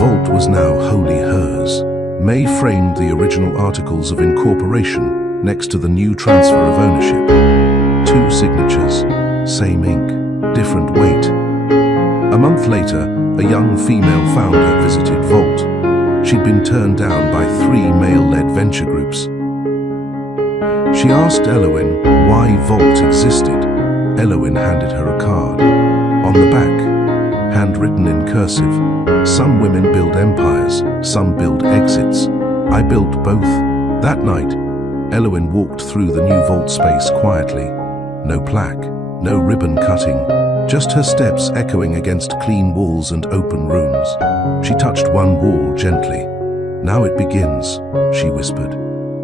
Vault was now wholly hers. May framed the original articles of incorporation next to the new transfer of ownership. 2 signatures, same ink, different weight. A month later, a young female founder visited Vault. She'd been turned down by 3 male-led venture groups. She asked Eloin why Vault existed. Eloin handed her a card. On the back, handwritten in cursive, "Some women build empires, some build exits. I built both." That night, Eloin walked through the new Vault space quietly. No plaque, no ribbon cutting, just her steps echoing against clean walls and open rooms. She touched one wall gently. "Now it begins," she whispered.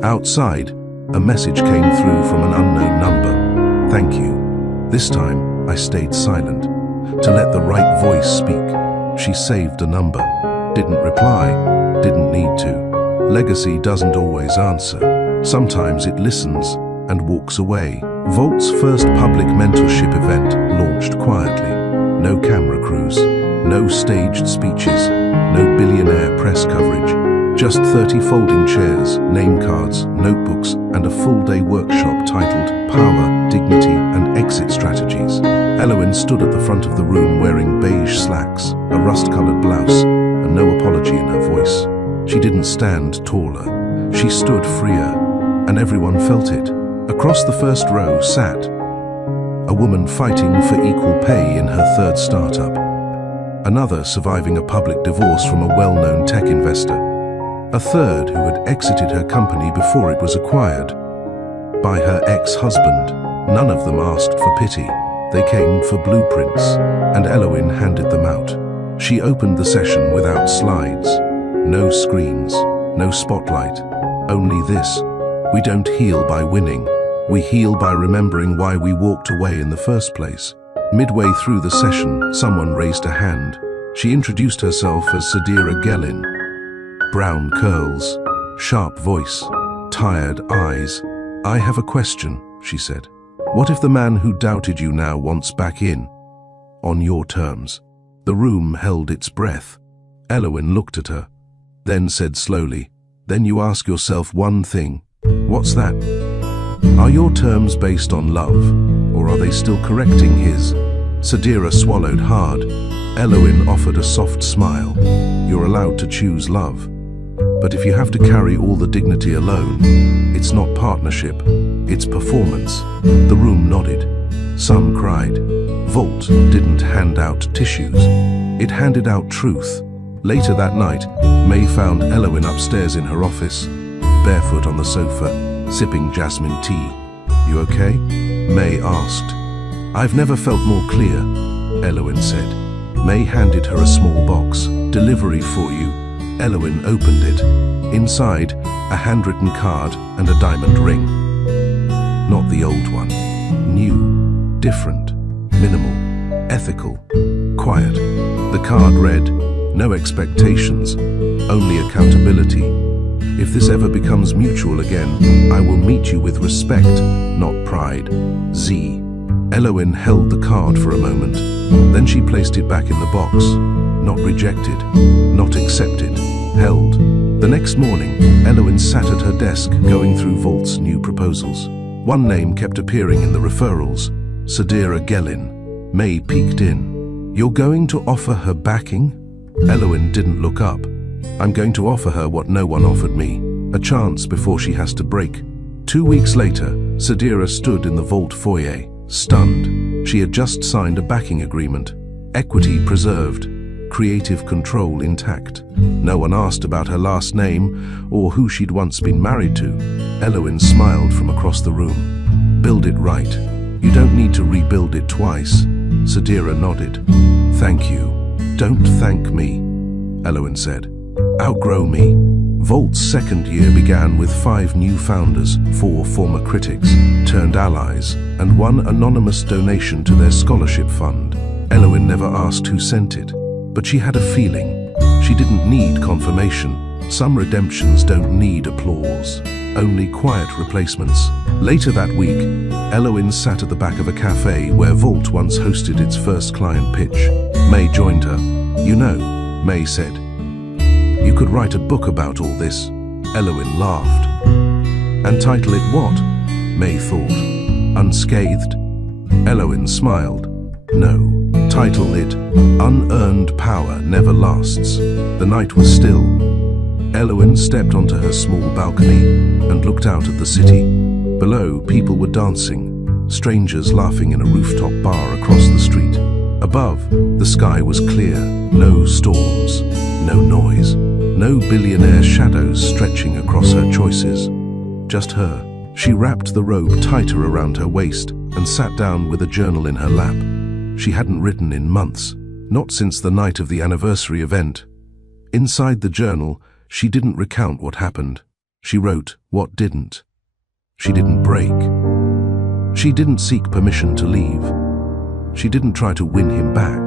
Outside, a message came through from an unknown number. "Thank you." This time, I stayed silent, to let the right voice speak. She saved a number. Didn't reply, didn't need to. Legacy doesn't always answer. Sometimes it listens and walks away. Vault's first public mentorship event launched quietly. No camera crews, no staged speeches, no billionaire press coverage. Just 30 folding chairs, name cards, notebooks, and a full-day workshop titled Power, Dignity, and Exit Strategies. Eloin stood at the front of the room wearing beige slacks, a rust-colored blouse, and no apology in her voice. She didn't stand taller. She stood freer, and everyone felt it. Across the first row sat a woman fighting for equal pay in her 3rd startup, another surviving a public divorce from a well-known tech investor, a third who had exited her company before it was acquired by her ex-husband. None of them asked for pity. They came for blueprints, and Eloin handed them out. She opened the session without slides. No screens, no spotlight, only this: we don't heal by winning. We heal by remembering why we walked away in the first place. Midway through the session, someone raised a hand. She introduced herself as Sadira Gelin. Brown curls, sharp voice, tired eyes. "I have a question," she said. "What if the man who doubted you now wants back in? On your terms?" The room held its breath. Eloin looked at her, then said slowly, "Then you ask yourself one thing. What's that? Are your terms based on love, or are they still correcting his?" Sadira swallowed hard. Eloin offered a soft smile. "You're allowed to choose love. But if you have to carry all the dignity alone, it's not partnership, it's performance." The room nodded. Some cried. Vault didn't hand out tissues. It handed out truth. Later that night, May found Eloin upstairs in her office, barefoot on the sofa, sipping jasmine tea. "You okay?" May asked. "I've never felt more clear," Eloin said. May handed her a small box. "Delivery for you." Eloin opened it. Inside, a handwritten card and a diamond ring. Not the old one. New, different, minimal, ethical, quiet. The card read, "No expectations, only accountability. If this ever becomes mutual again, I will meet you with respect, not pride. Z." Eloin held the card for a moment. Then she placed it back in the box. Not rejected, not accepted, held. The next morning, Eloin sat at her desk going through Vault's new proposals. One name kept appearing in the referrals, Sadira Gelin. May peeked in. "You're going to offer her backing?" Eloin didn't look up. "I'm going to offer her what no one offered me, a chance before she has to break." 2 weeks later, Sadira stood in the Vault foyer, stunned. She had just signed a backing agreement. Equity preserved, creative control intact. No one asked about her last name or who she'd once been married to. Eloin smiled from across the room. "Build it right. You don't need to rebuild it twice." Sadira nodded. "Thank you." "Don't thank me," Eloin said. "Outgrow me." Vault's second year began with 5 new founders, 4 former critics, turned allies, and 1 anonymous donation to their scholarship fund. Eloin never asked who sent it, but she had a feeling. She didn't need confirmation. Some redemptions don't need applause, only quiet replacements. Later that week, Eloin sat at the back of a cafe where Vault once hosted its first client pitch. May joined her. "You know," May said, "you could write a book about all this." Eloin laughed. "And title it what?" May thought. "Unscathed?" Eloin smiled. "No. Title it, Unearned Power Never Lasts." The night was still. Eloin stepped onto her small balcony and looked out at the city. Below, people were dancing, strangers laughing in a rooftop bar across the street. Above, the sky was clear, no storms, no noise, no billionaire shadows stretching across her choices. Just her. She wrapped the robe tighter around her waist and sat down with a journal in her lap. She hadn't written in months, not since the night of the anniversary event. Inside the journal, she didn't recount what happened. She wrote what didn't. She didn't break. She didn't seek permission to leave. She didn't try to win him back.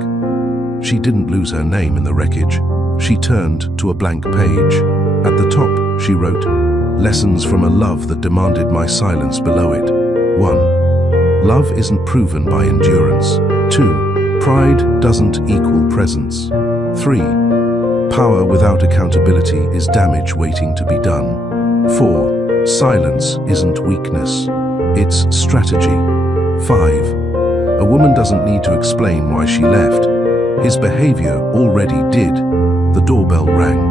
She didn't lose her name in the wreckage. She turned to a blank page. At the top, she wrote, "Lessons from a love that demanded my silence." Below it, 1. Love isn't proven by endurance. 2. Pride doesn't equal presence. 3. Power without accountability is damage waiting to be done. 4. Silence isn't weakness. It's strategy. 5. A woman doesn't need to explain why she left. His behavior already did. The doorbell rang.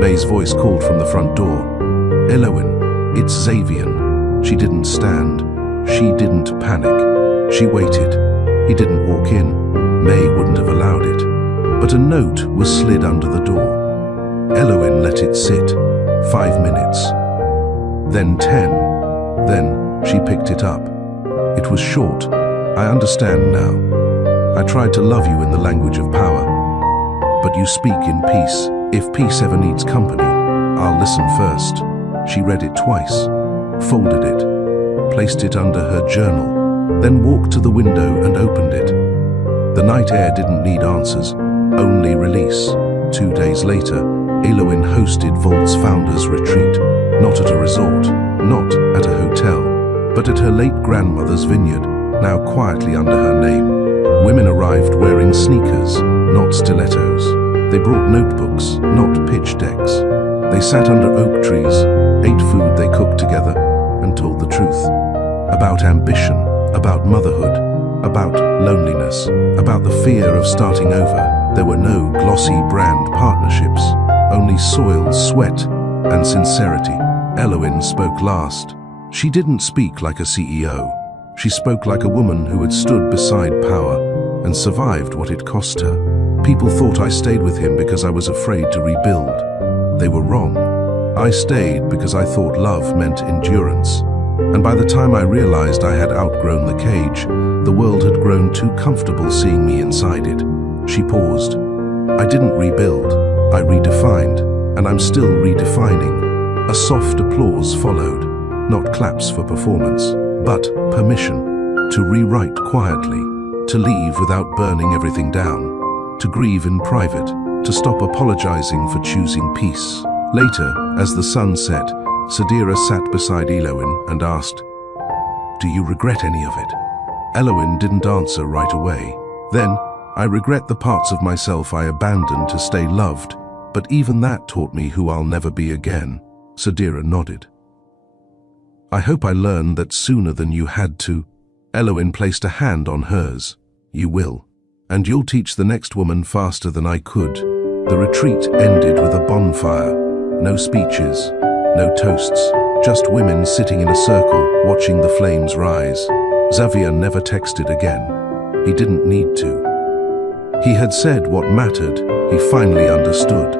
May's voice called from the front door. "Eloin, it's Xavian." She didn't stand. She didn't panic. She waited. He didn't walk in. May wouldn't have allowed it. But a note was slid under the door. Eloin let it sit. 5 minutes. Then 10. Then she picked it up. It was short. "I understand now. I tried to love you in the language of power. But you speak in peace. If peace ever needs company, I'll listen first." She read it twice, folded it, placed it under her journal, then walked to the window and opened it. The night air didn't need answers, only release. 2 days later, Eloin hosted Vault's founders' retreat, not at a resort, not at a hotel, but at her late grandmother's vineyard, now quietly under her name. Women arrived wearing sneakers, not stilettos. They brought notebooks, not pitch decks. They sat under oak trees, ate food they cooked together, and told the truth. About ambition, about motherhood, about loneliness, about the fear of starting over. There were no glossy brand partnerships, only soil, sweat, and sincerity. Eloin spoke last. She didn't speak like a CEO. She spoke like a woman who had stood beside power and survived what it cost her. "People thought I stayed with him because I was afraid to rebuild. They were wrong. I stayed because I thought love meant endurance. And by the time I realized I had outgrown the cage, the world had grown too comfortable seeing me inside it." She paused. "I didn't rebuild. I redefined, and I'm still redefining." A soft applause followed, not claps for performance, but permission to rewrite quietly, to leave without burning everything down, to grieve in private, to stop apologizing for choosing peace. Later, as the sun set, Sadira sat beside Eloin and asked, "Do you regret any of it?" Eloin didn't answer right away. Then, "I regret the parts of myself I abandoned to stay loved, but even that taught me who I'll never be again." Sadira nodded. "I hope I learned that sooner than you had to." Eloin placed a hand on hers. "You will. And you'll teach the next woman faster than I could." The retreat ended with a bonfire. No speeches, no toasts, just women sitting in a circle, watching the flames rise. Xavier never texted again. He didn't need to. He had said what mattered, He finally understood.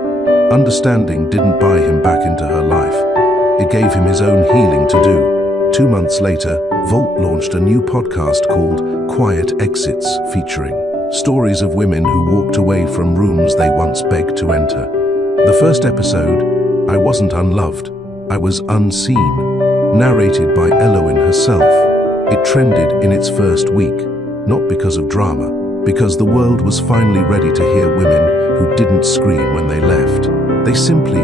Understanding didn't buy him back into her life. It gave him his own healing to do. 2 months later, Volt launched a new podcast called Quiet Exits, featuring stories of women who walked away from rooms they once begged to enter. The first episode, I Wasn't Unloved, I Was Unseen, narrated by Eloin herself. It trended in its first week, not because of drama, because the world was finally ready to hear women who didn't scream when they left. They simply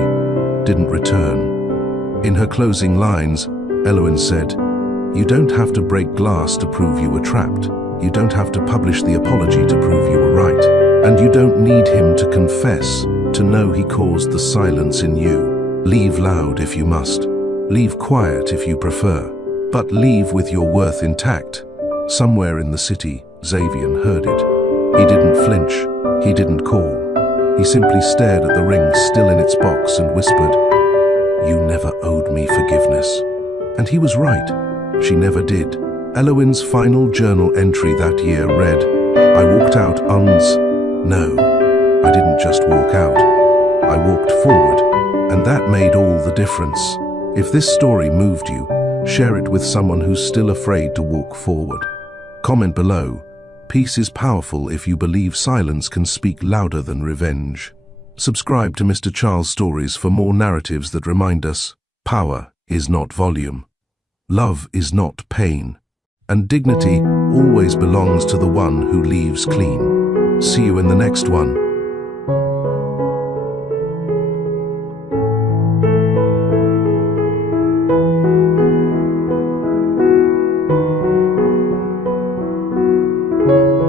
didn't return. In her closing lines, Eloin said, "You don't have to break glass to prove you were trapped. You don't have to publish the apology to prove you were right. And you don't need him to confess to know he caused the silence in you. Leave loud if you must. Leave quiet if you prefer. But leave with your worth intact." Somewhere in the city, Xavier heard it. He didn't flinch. He didn't call. He simply stared at the ring still in its box and whispered, "You never owed me forgiveness." And he was right. She never did. Eloin's final journal entry that year read, "I walked out No, I didn't just walk out. I walked forward, and that made all the difference." If this story moved you, share it with someone who's still afraid to walk forward. Comment below. Peace is powerful if you believe silence can speak louder than revenge. Subscribe to Mr. Charles Stories for more narratives that remind us, power is not volume. Love is not pain. And dignity always belongs to the one who leaves clean. See you in the next one.